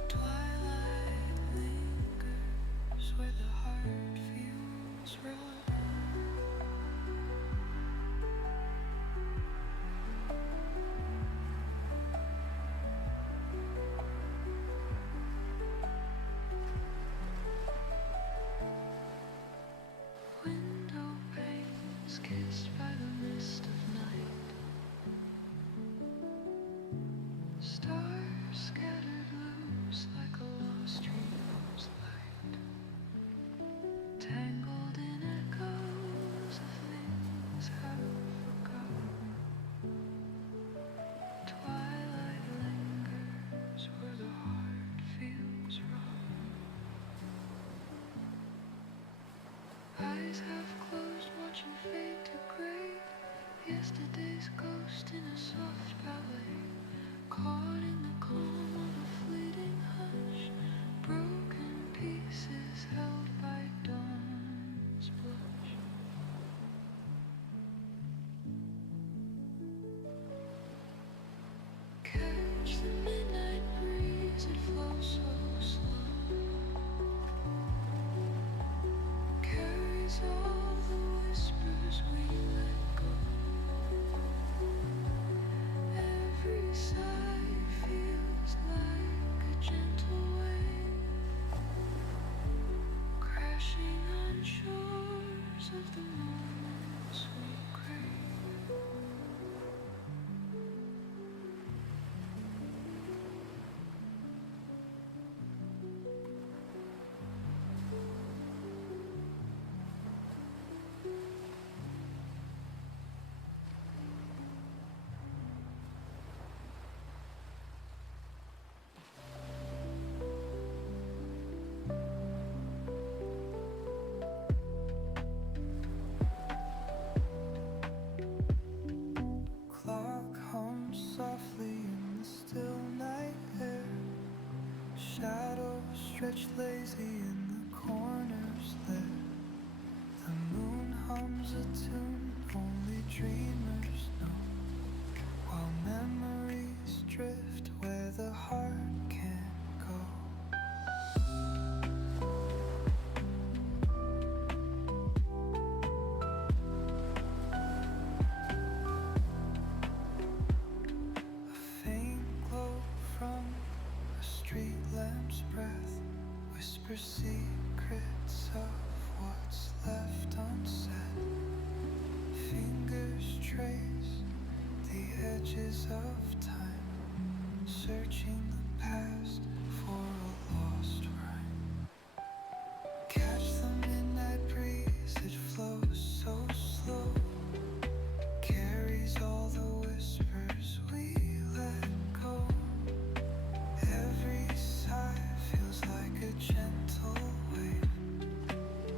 Twilight lingers where the heart feels rotten. Window panes kissed by the mist of night, stars scattered loose like a lost dream's light, tangled in echoes of things half forgotten. Twilight lingers where the heart feels rotten. Eyes half closed, watching fade to gray. Yesterday's ghost in a soft ballet, caught in the calm of a fleeting hush. Broken pieces held by dawn's blush. Catch the midnight breeze, it flows so slow, carries all the whispers we let go. Every sigh feels like a gentle wave, crashing on shores of the moments we crave. Clock hums softly in the still night air. Shadows stretch lazy in the corners there. The moon hums a tune only dreamers know, while memories drift where the heart can't go. A faint glow from a street lamp's breath whispers secrets of what's left unsaid. Fingers trace the edges of time, searching the past for a lost rhyme. Catch the midnight breeze, it flows so slow, carries all the whispers we let go. Every sigh feels like a gentle wave,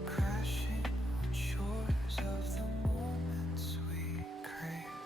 crashing on shores of the moments we crave.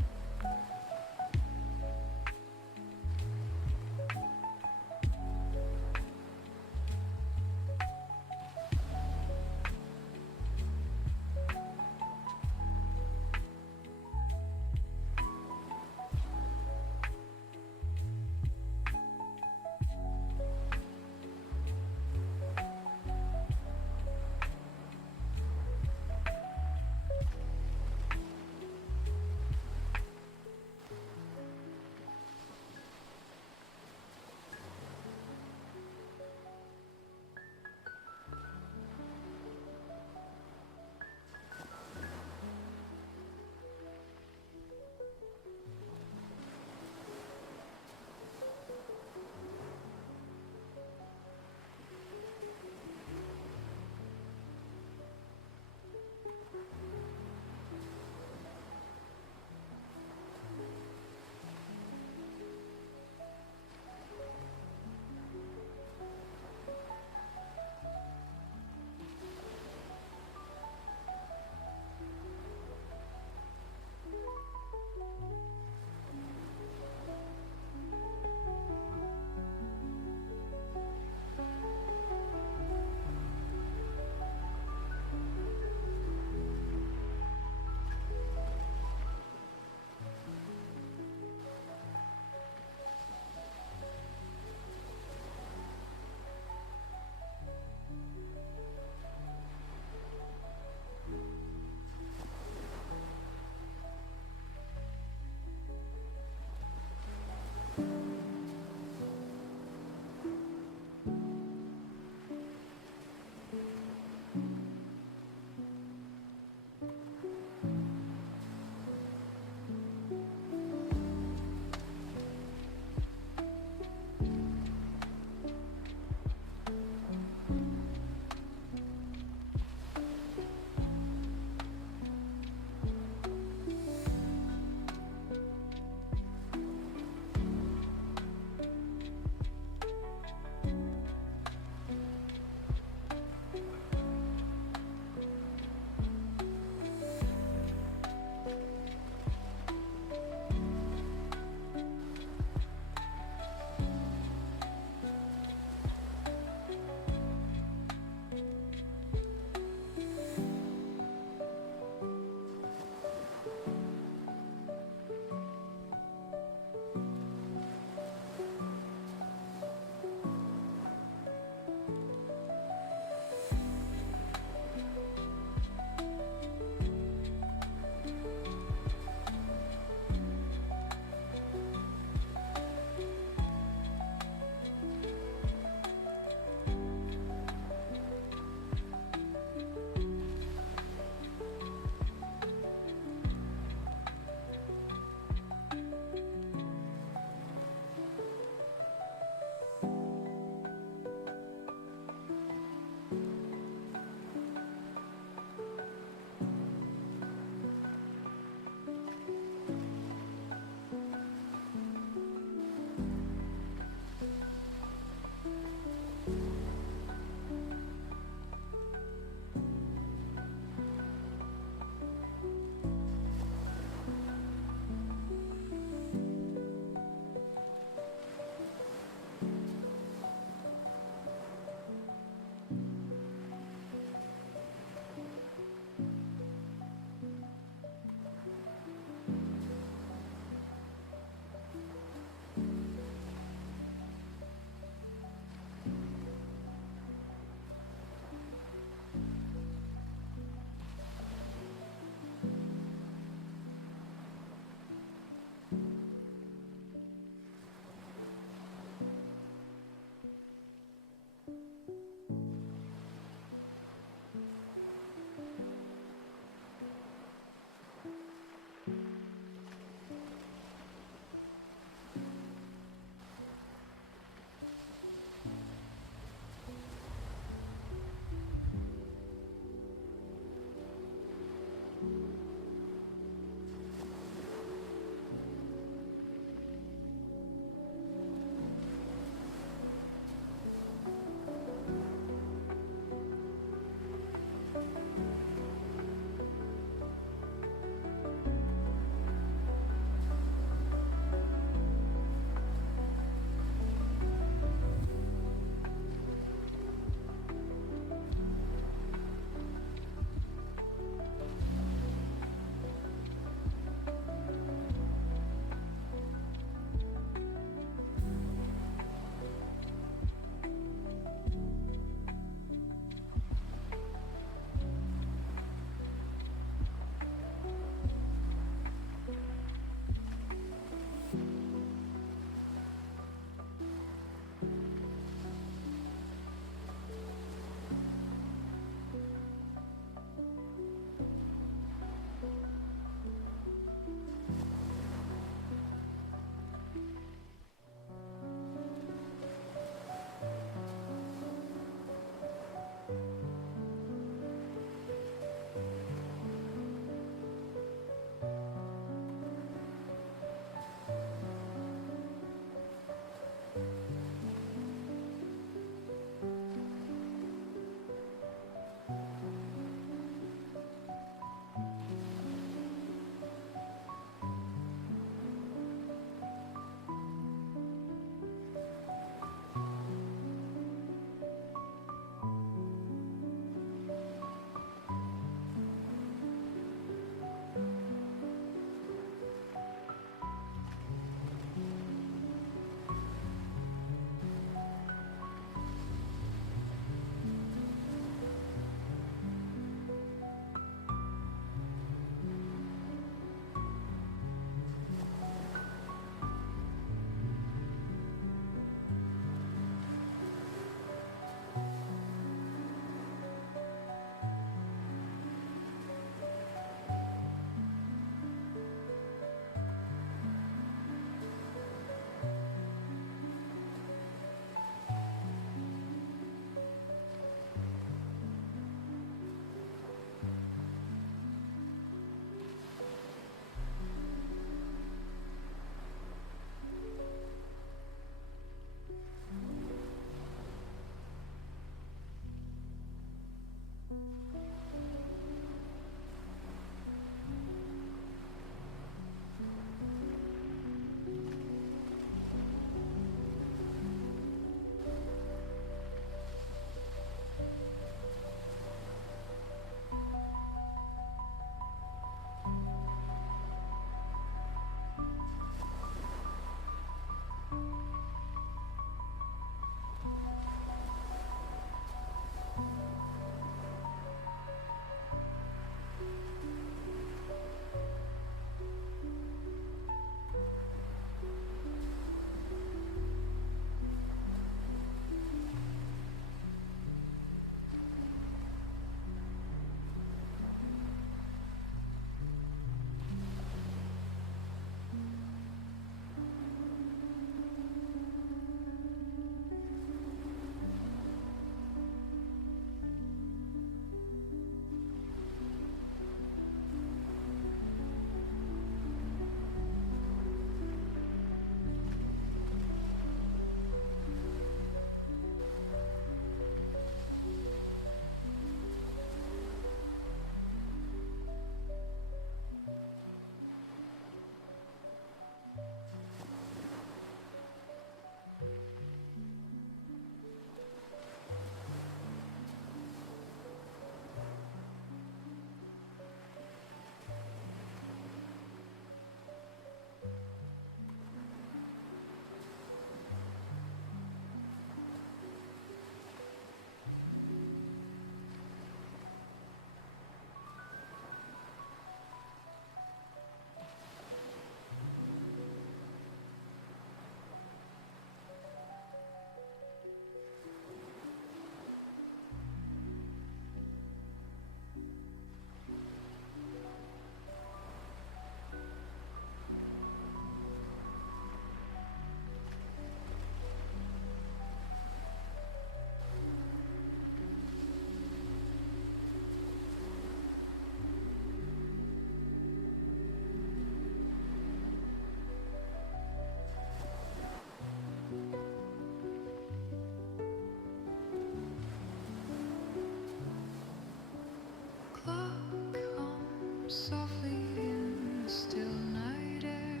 clock hums softly in the still night air.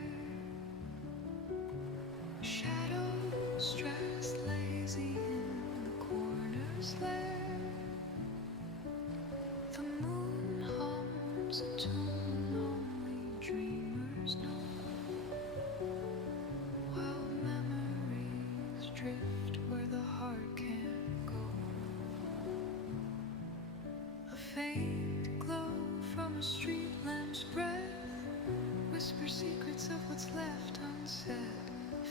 Shadows dressed lazy in the corners there. The moon hums a tune only dreamers know, while memories drift where the heart can't go. A faint glow from a street lamp's breath whispers secrets of what's left unsaid.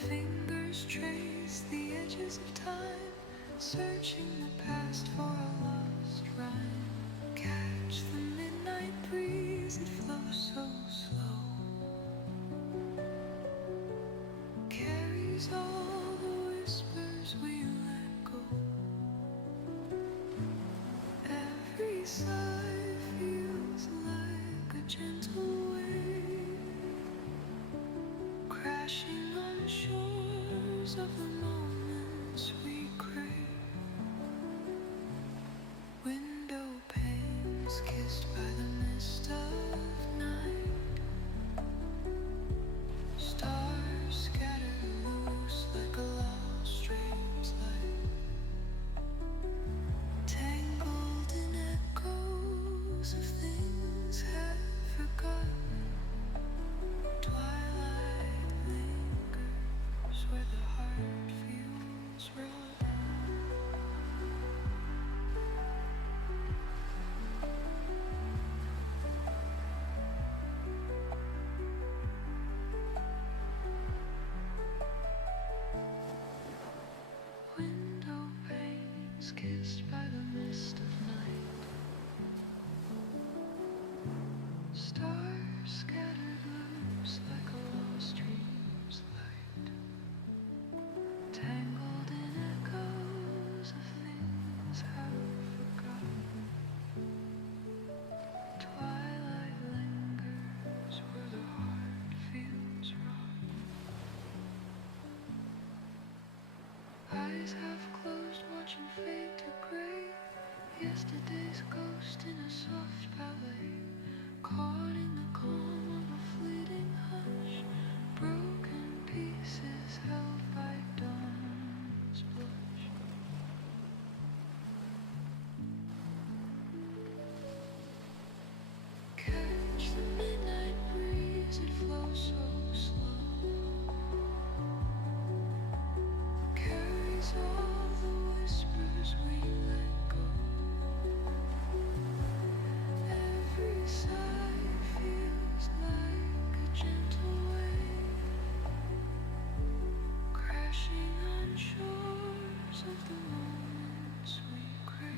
Fingers trace the edges of time, searching the past for a lost rhyme. Catch the midnight breeze, it flows so slow, carries all the whispers we let go. Every sigh feels like a gentle wave, crashing on shores of the moments we crave. Window panes kissed by the mist of night, stars scattered loose like a lost dream's light, tangled in echoes of things half forgotten. Twilight lingers where the heart feels rotten. Window panes kissed by the mist of night, stars scattered loose like a lost dream's light, tangled in echoes of things half forgotten. Twilight lingers where the heart feels rotten. Eyes half closed, watching fade to gray. Yesterday's ghost in a soft ballet, caught in the calm of a fleeting hush. Broken pieces held by dawn's blush. Catch the midnight breeze, it flows so slow, carries all the whispers we let go. Every sigh feels like a gentle wave, crashing on shores of the moments we crave.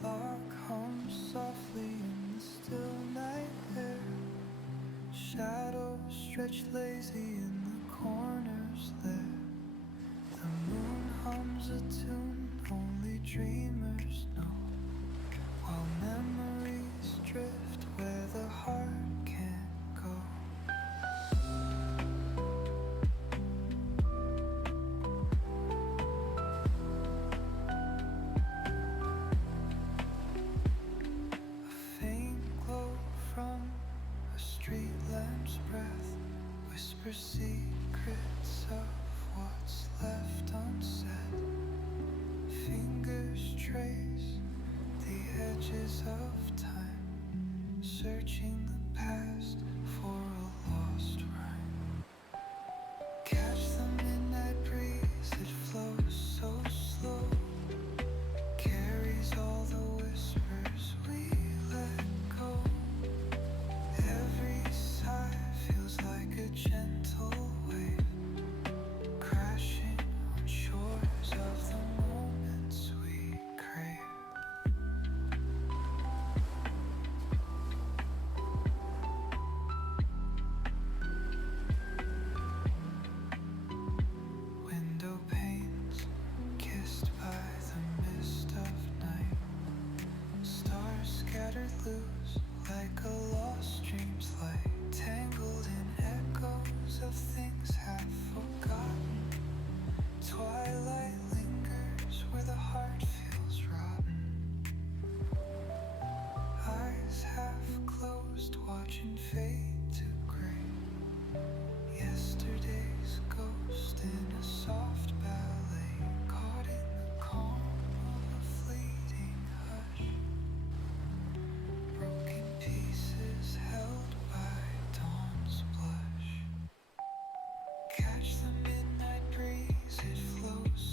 Clock hums softly in the still night air. Shadows stretch lazy in the corners there. The moon hums a tune only dreamers know, while memories drift where the heart can't go. A faint glow from a street lamp's breath whispers secrets of what's left unsaid. Fingers trace the edges of time, searching the past for a lost rhyme. Catch the midnight breeze, it flows so slow, carries all the whispers we let go. Every sigh feels like a gentle wave, crashing on shores of the moments we crave. scattered loose like a lost dream's light, tangled in echoes of things half forgotten. Twilight lingers where the heart feels rotten. Eyes half closed, watching fade to gray. Yesterday's ghost in a soft ballet, caught in the calm of a fleeting hush. Broken pieces held by dawn's blush. Catch the midnight breeze, it flows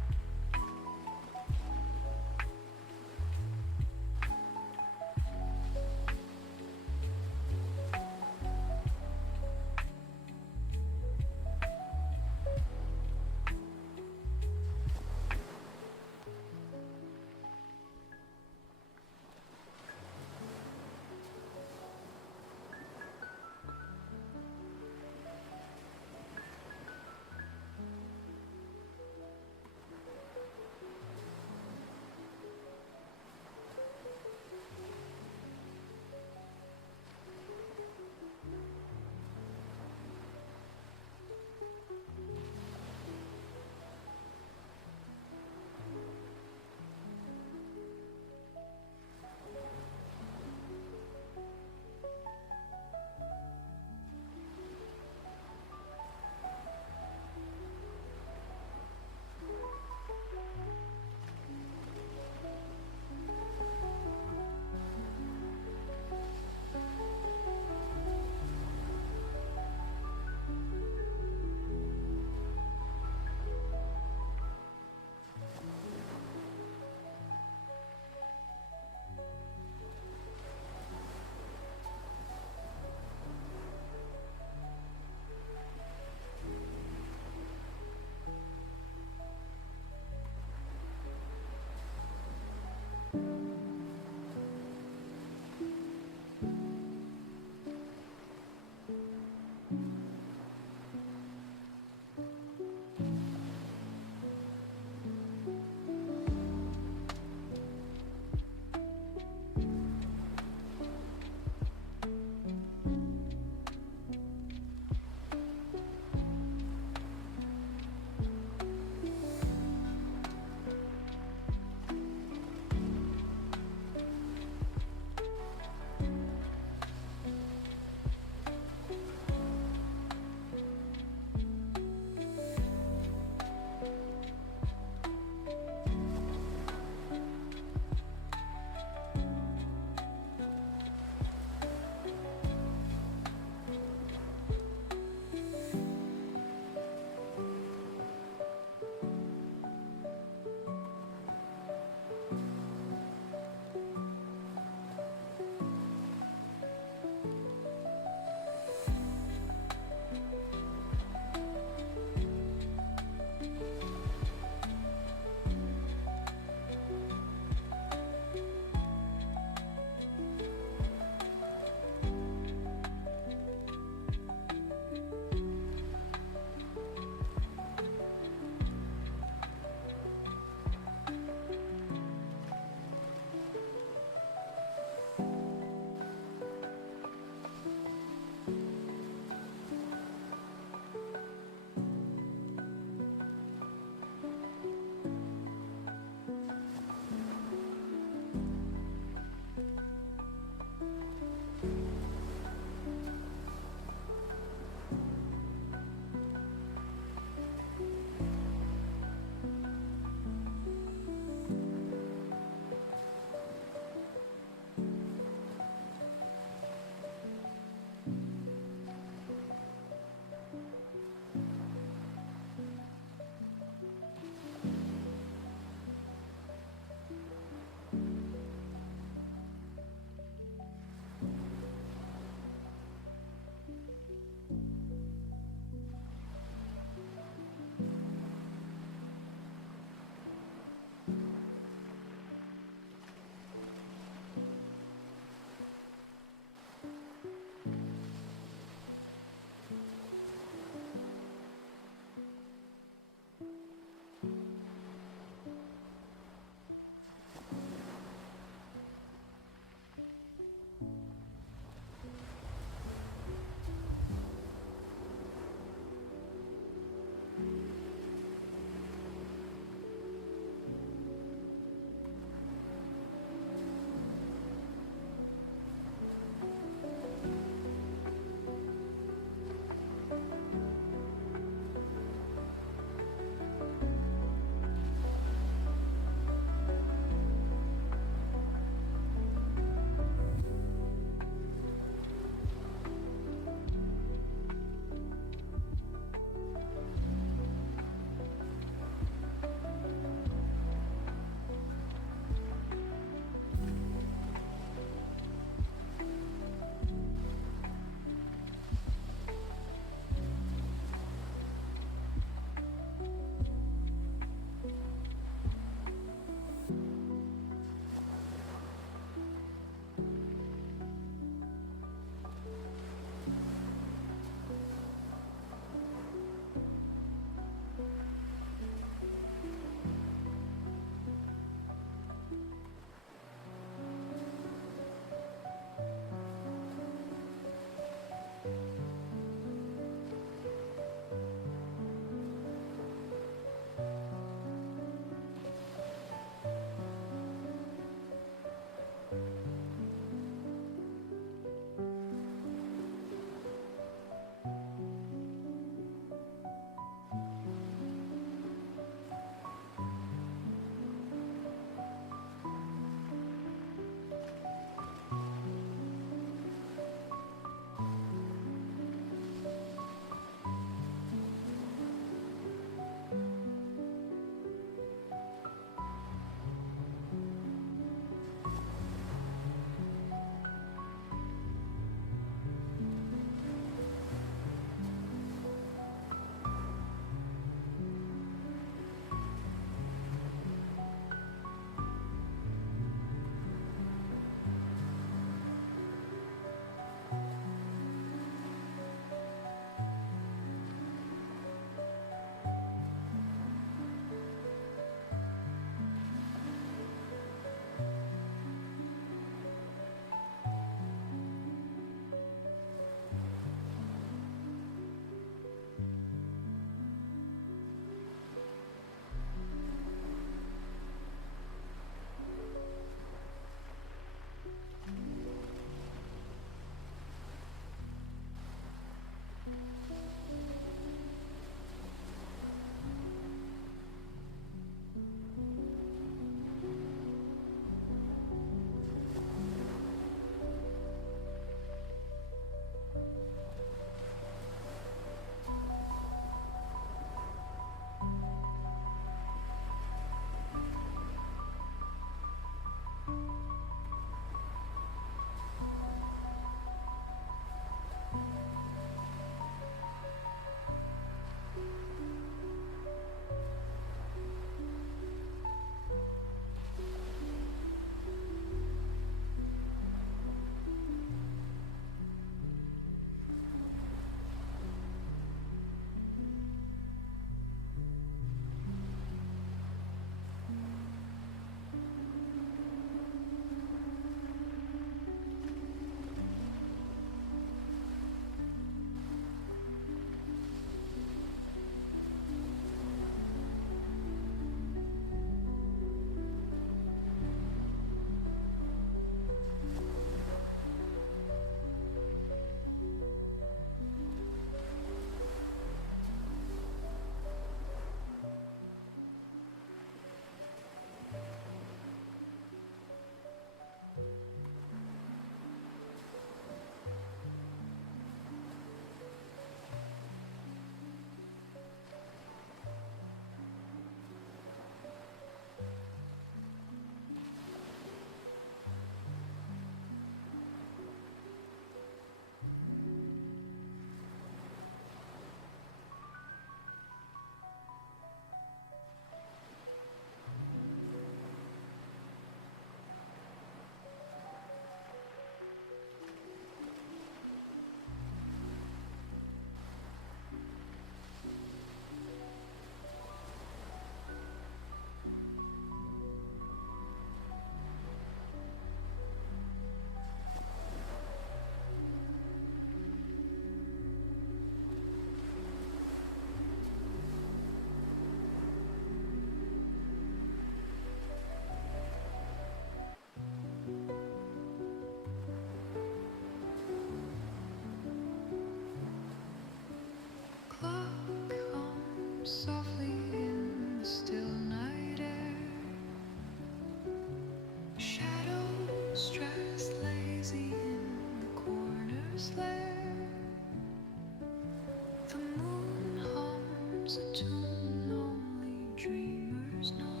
dreamers know,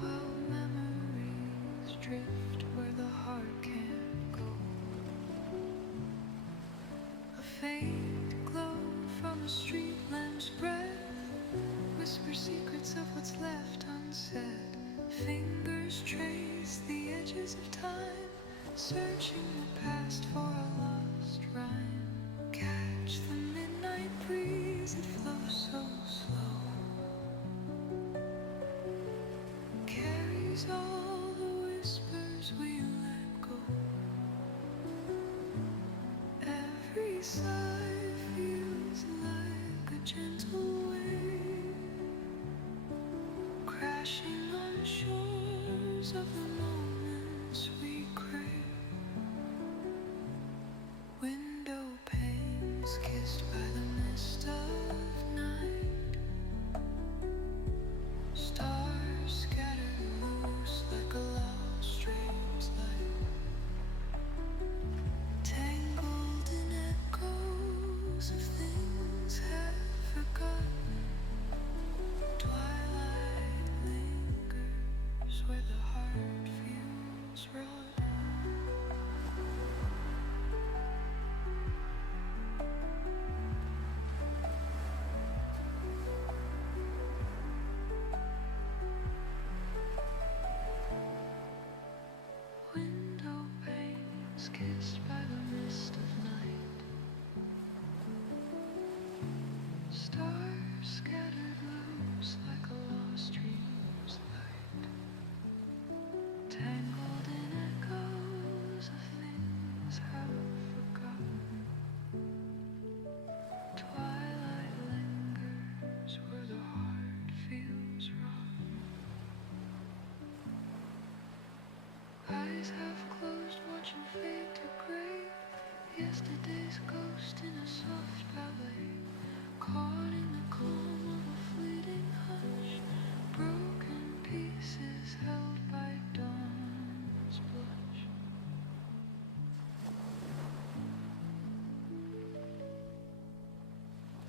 while memories drift where the heart can't go. A faint glow from a street lamp's breath whispers secrets of what's left unsaid. Fingers trace the edges of time, searching the past for a lost rhyme. Catch the midnight breeze, it flows so slow, carries all the whispers we let go. Every sigh feels like a gentle wave, crashing on shores of the moments we crave. Window panes kissed by the mist of night, stars scattered loose like a lost dream's light, tangled in echoes of things half forgotten. Twilight lingers where the heart feels rotten. Window panes kissed by the mist of night, stars scattered loose like a lost dream's light, tangled in echoes of things half forgotten. Twilight lingers where the heart feels rotten. Eyes half closed, watching fade to gray. Yesterday's ghost in a soft ballet, caught in the calm of a fleeting hush. Broken pieces held by dawn's blush.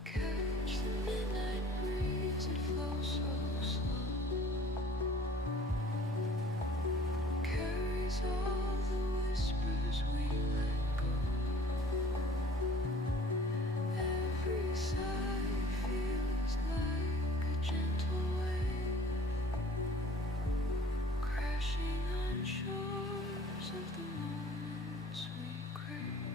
Catch the midnight breeze, it flows so slow, carries all the whispers we let go. Every sigh feels like a gentle wave, crashing on shores of the moments we crave.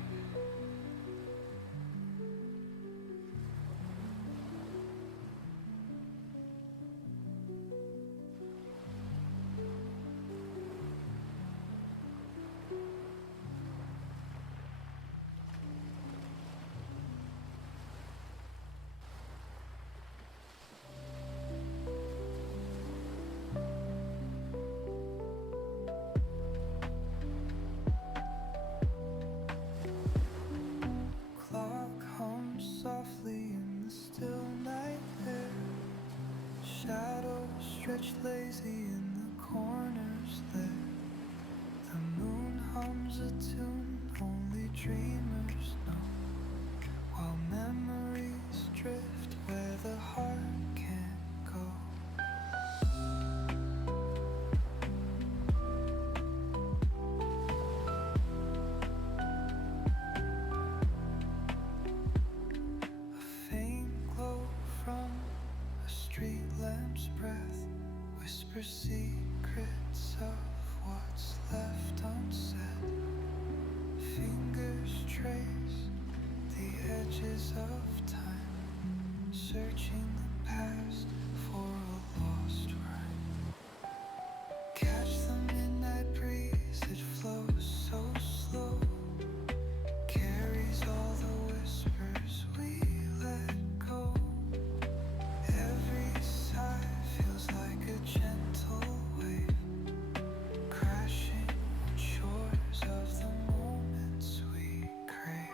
Clock hums softly in the still night air. Shadows stretched lazy in the corners there. The moon hums a tune only dreamers know, while memories drift where the heart can't go. A faint glow from a street lamp's breath whispers secrets of what's left unsaid. Fingers trace the edges of time, searching the past for a lost rhyme. Catch the midnight breeze, it flows so slow, carries all the whispers we let go. Every sigh feels like a gentle wave, crashing on shores of the moments we crave.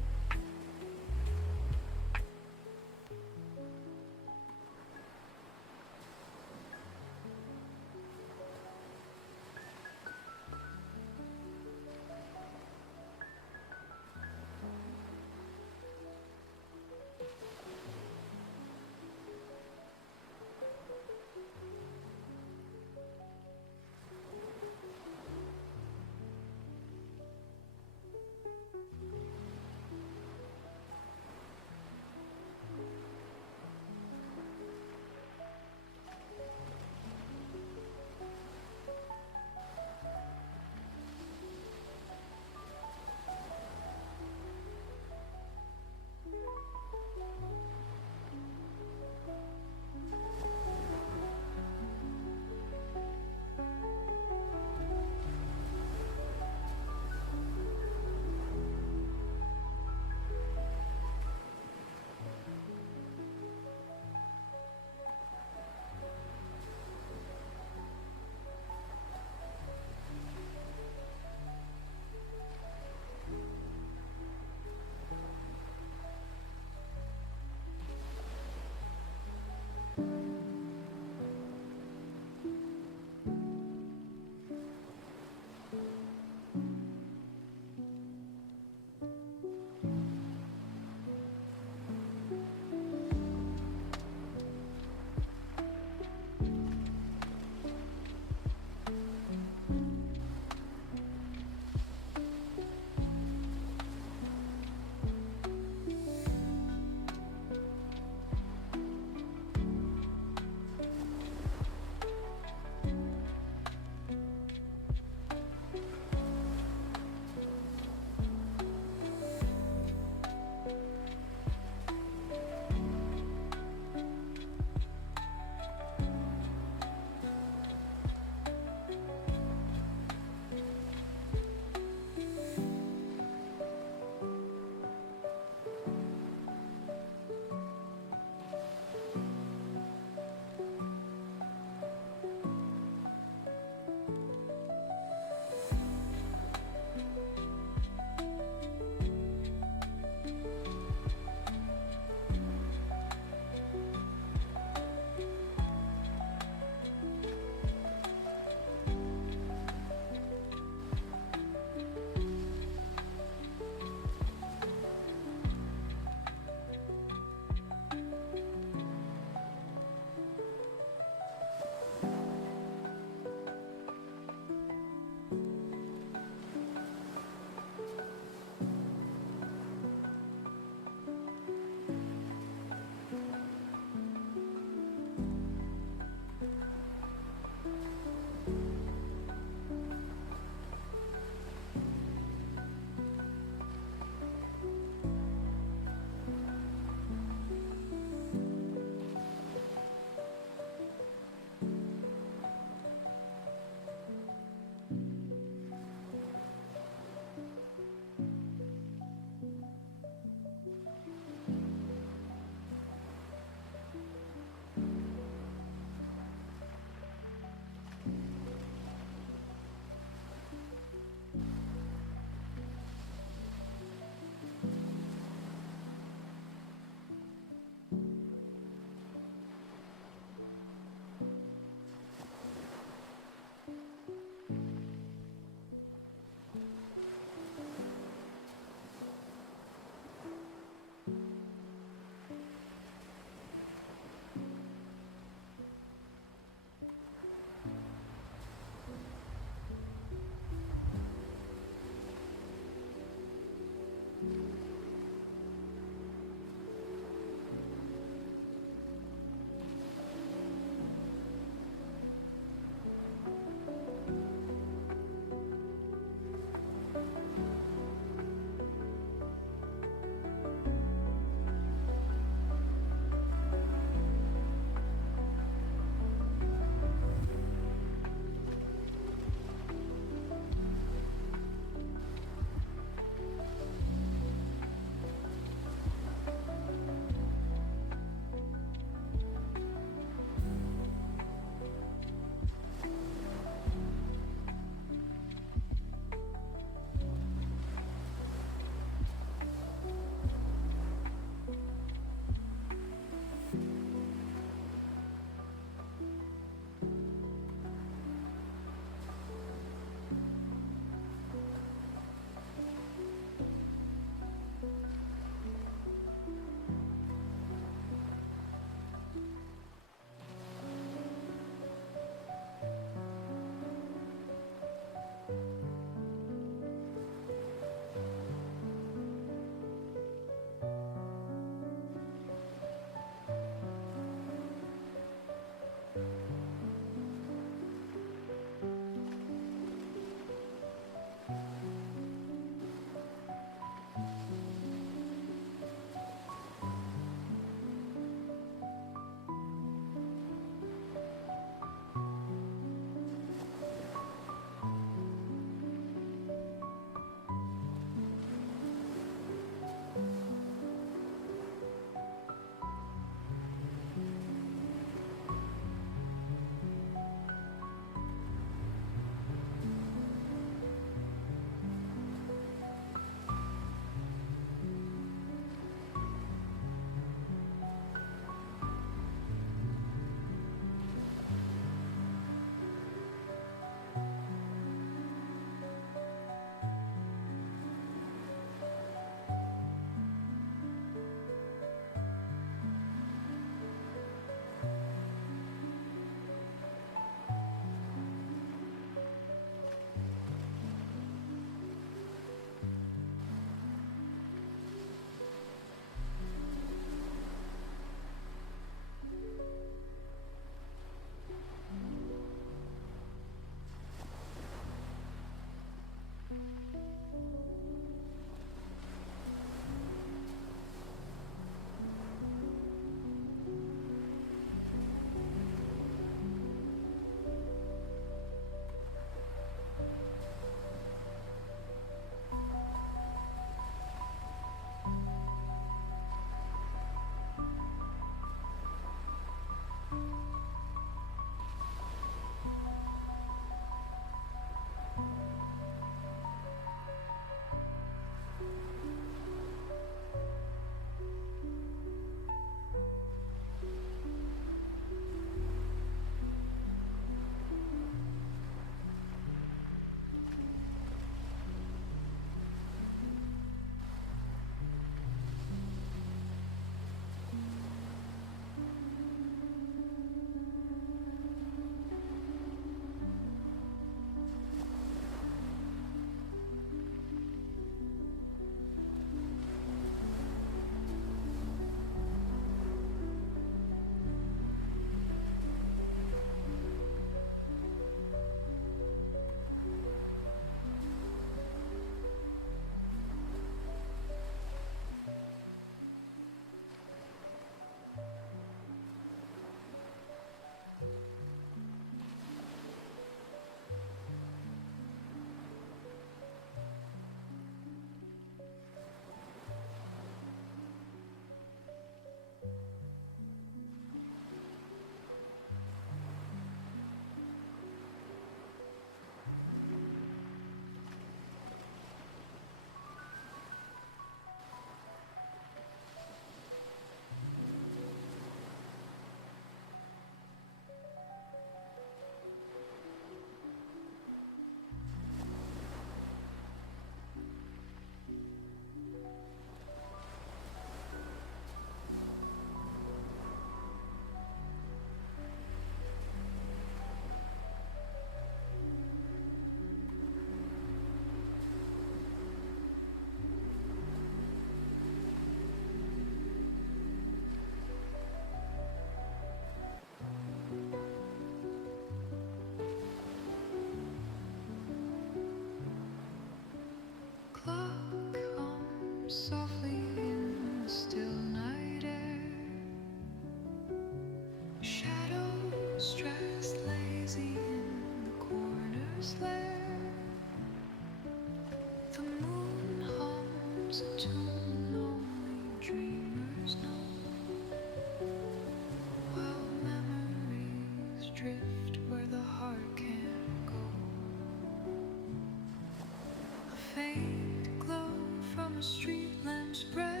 faint glow from a street lamp's breath,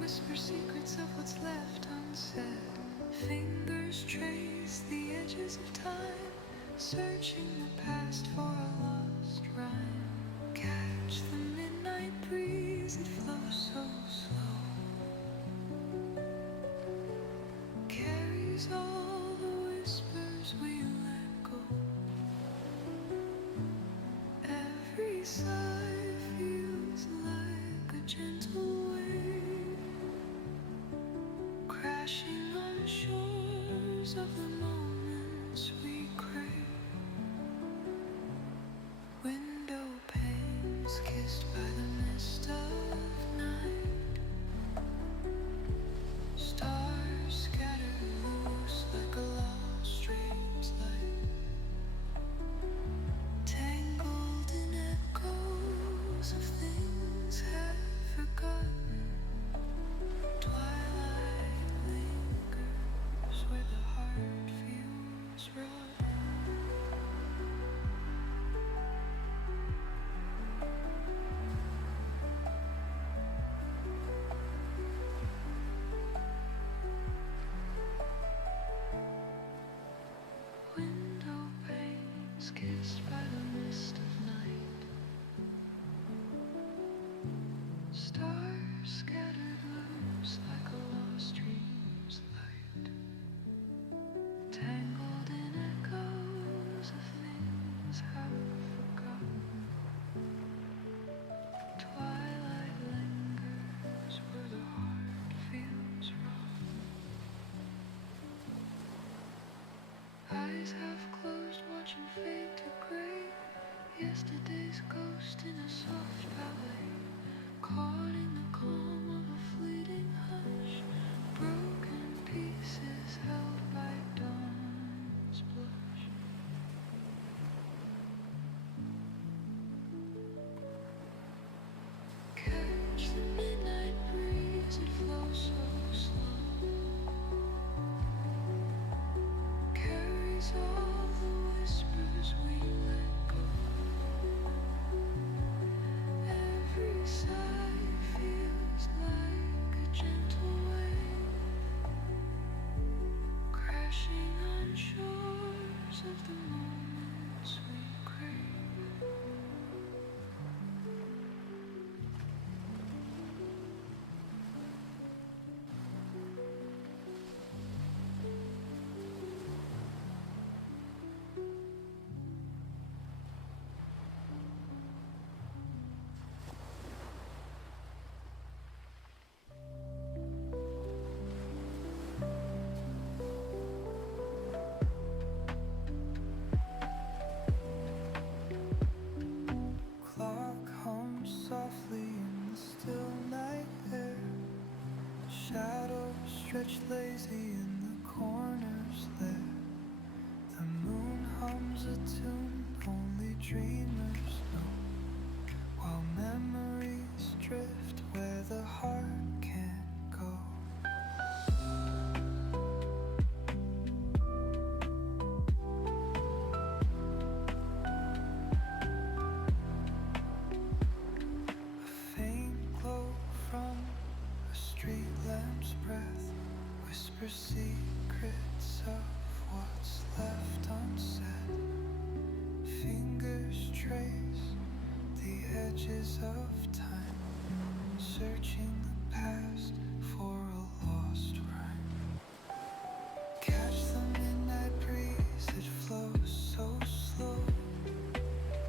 whisper secrets of what's left unsaid. Fingers trace the edges of time, searching the past for a lost rhyme. Catch the midnight breeze, it flows so slow, carries all the whispers we let go. Every sigh feels like a gentle wave, crashing on shores of the moments we crave. Window panes kissed by the mist of night, stars scattered loose like a lost dream's light, tangled in echoes of things half forgotten. Twilight lingers where the heart feels rotten. Window panes kissed by the mist of night, stars scattered loose like a lost dream's light, tangled in echoes of things half forgotten. Twilight lingers where the heart feels rotten. Eyes half closed, watching fade to gray. Yesterday's ghost in a soft ballet, caught in the calm of a fleeting hush. Broken pieces held by dawn's blush. Catch the midnight breeze, it flows so slow, carries all the whispers we let go. Every sigh feels like a gentle wave, crashing on shores of the moments we crave. Clock hums softly in the still night air. Shadows stretch lazy in the corners there. The moon hums a tune only dreamers know, while memories drift where the heart can't go. A faint glow from a street lamp's breath, whisper secrets of what's left unsaid. Fingers trace the edges of time, searching the past for a lost rhyme. Catch the midnight breeze, it flows so slow,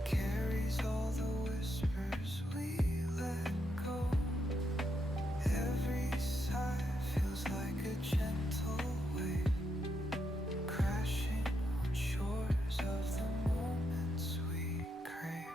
carries all the whispers we let go. Every sigh feels like a gentle wave, crashing on shores of the moments we crave.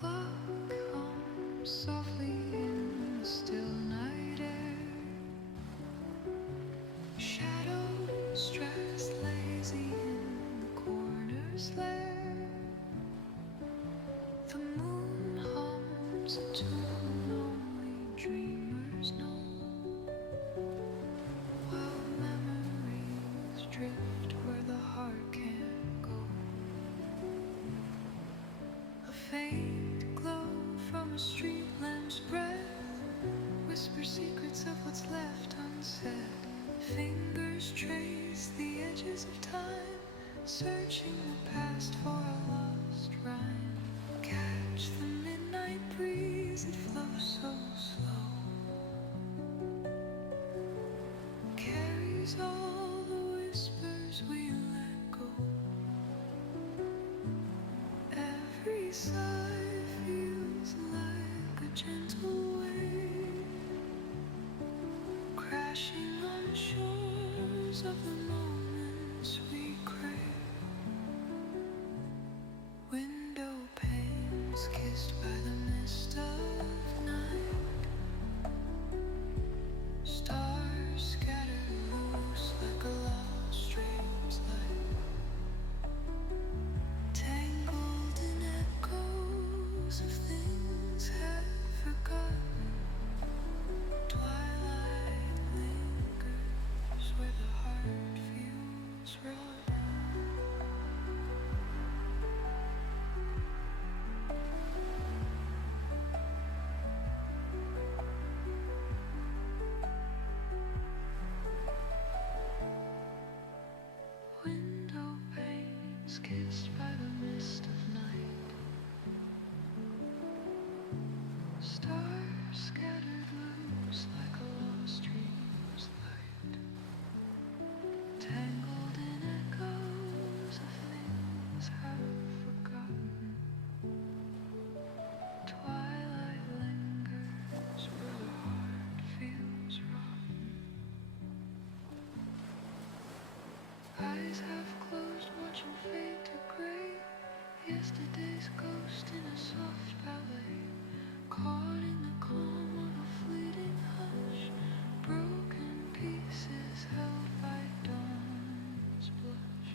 clock hums softly in the still night air. Shadows dressed lazy in the corners there. The moon hums a tune only dreamers know, while memories drift where the heart can't go. A faint glow from a street lamp's breath whispers secrets of what's left unsaid. Fingers trace the edges of time, searching the past for a lost rhyme. Catch the midnight breeze, it flows so slow, carries all the whispers we let go. Every sigh feels like a gentle wave, crashing on shores of the moments we crave. Window panes kissed by the mist of night, stars scattered loose like a lost dream's light, tangled in echoes of things half forgotten. Twilight lingers where the heart feels rotten. Window panes kissed by the mist of night, stars scattered loose like a lost dream's light, tangled in echoes of things half forgotten. Twilight lingers where the heart feels rotten. Eyes half closed, watching fade to gray. Yesterday's ghost in a soft ballet, caught in the calm of a fleeting hush. Broken pieces held by dawn's blush.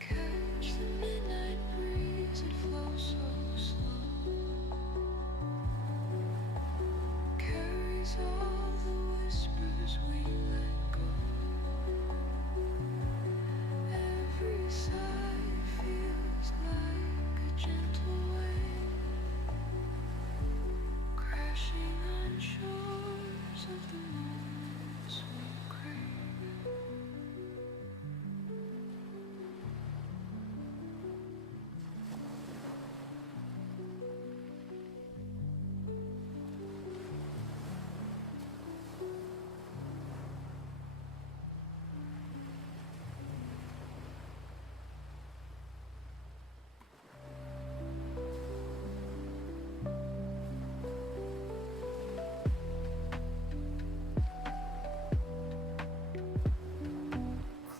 Catch the midnight breeze, it flows so slow, carries all the whispers we let go. Every sigh feels like a gentle wave, crashing on shores of the moments we crave.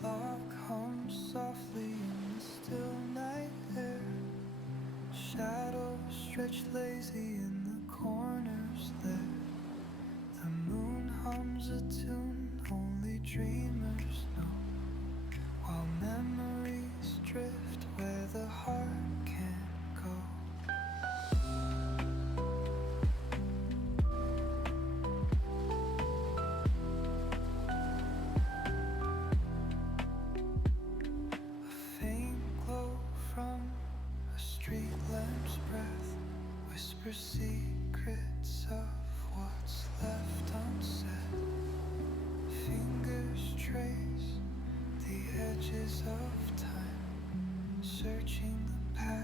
Clock hums softly in the still night air. Shadows stretch lazy in the corners there. The moon hums a tune only dreamers know, while memories drift where the heart can't go. A faint glow from a street lamp's breath whispers secrets of what's left unsaid. Fingers trace the edges of time, searching the past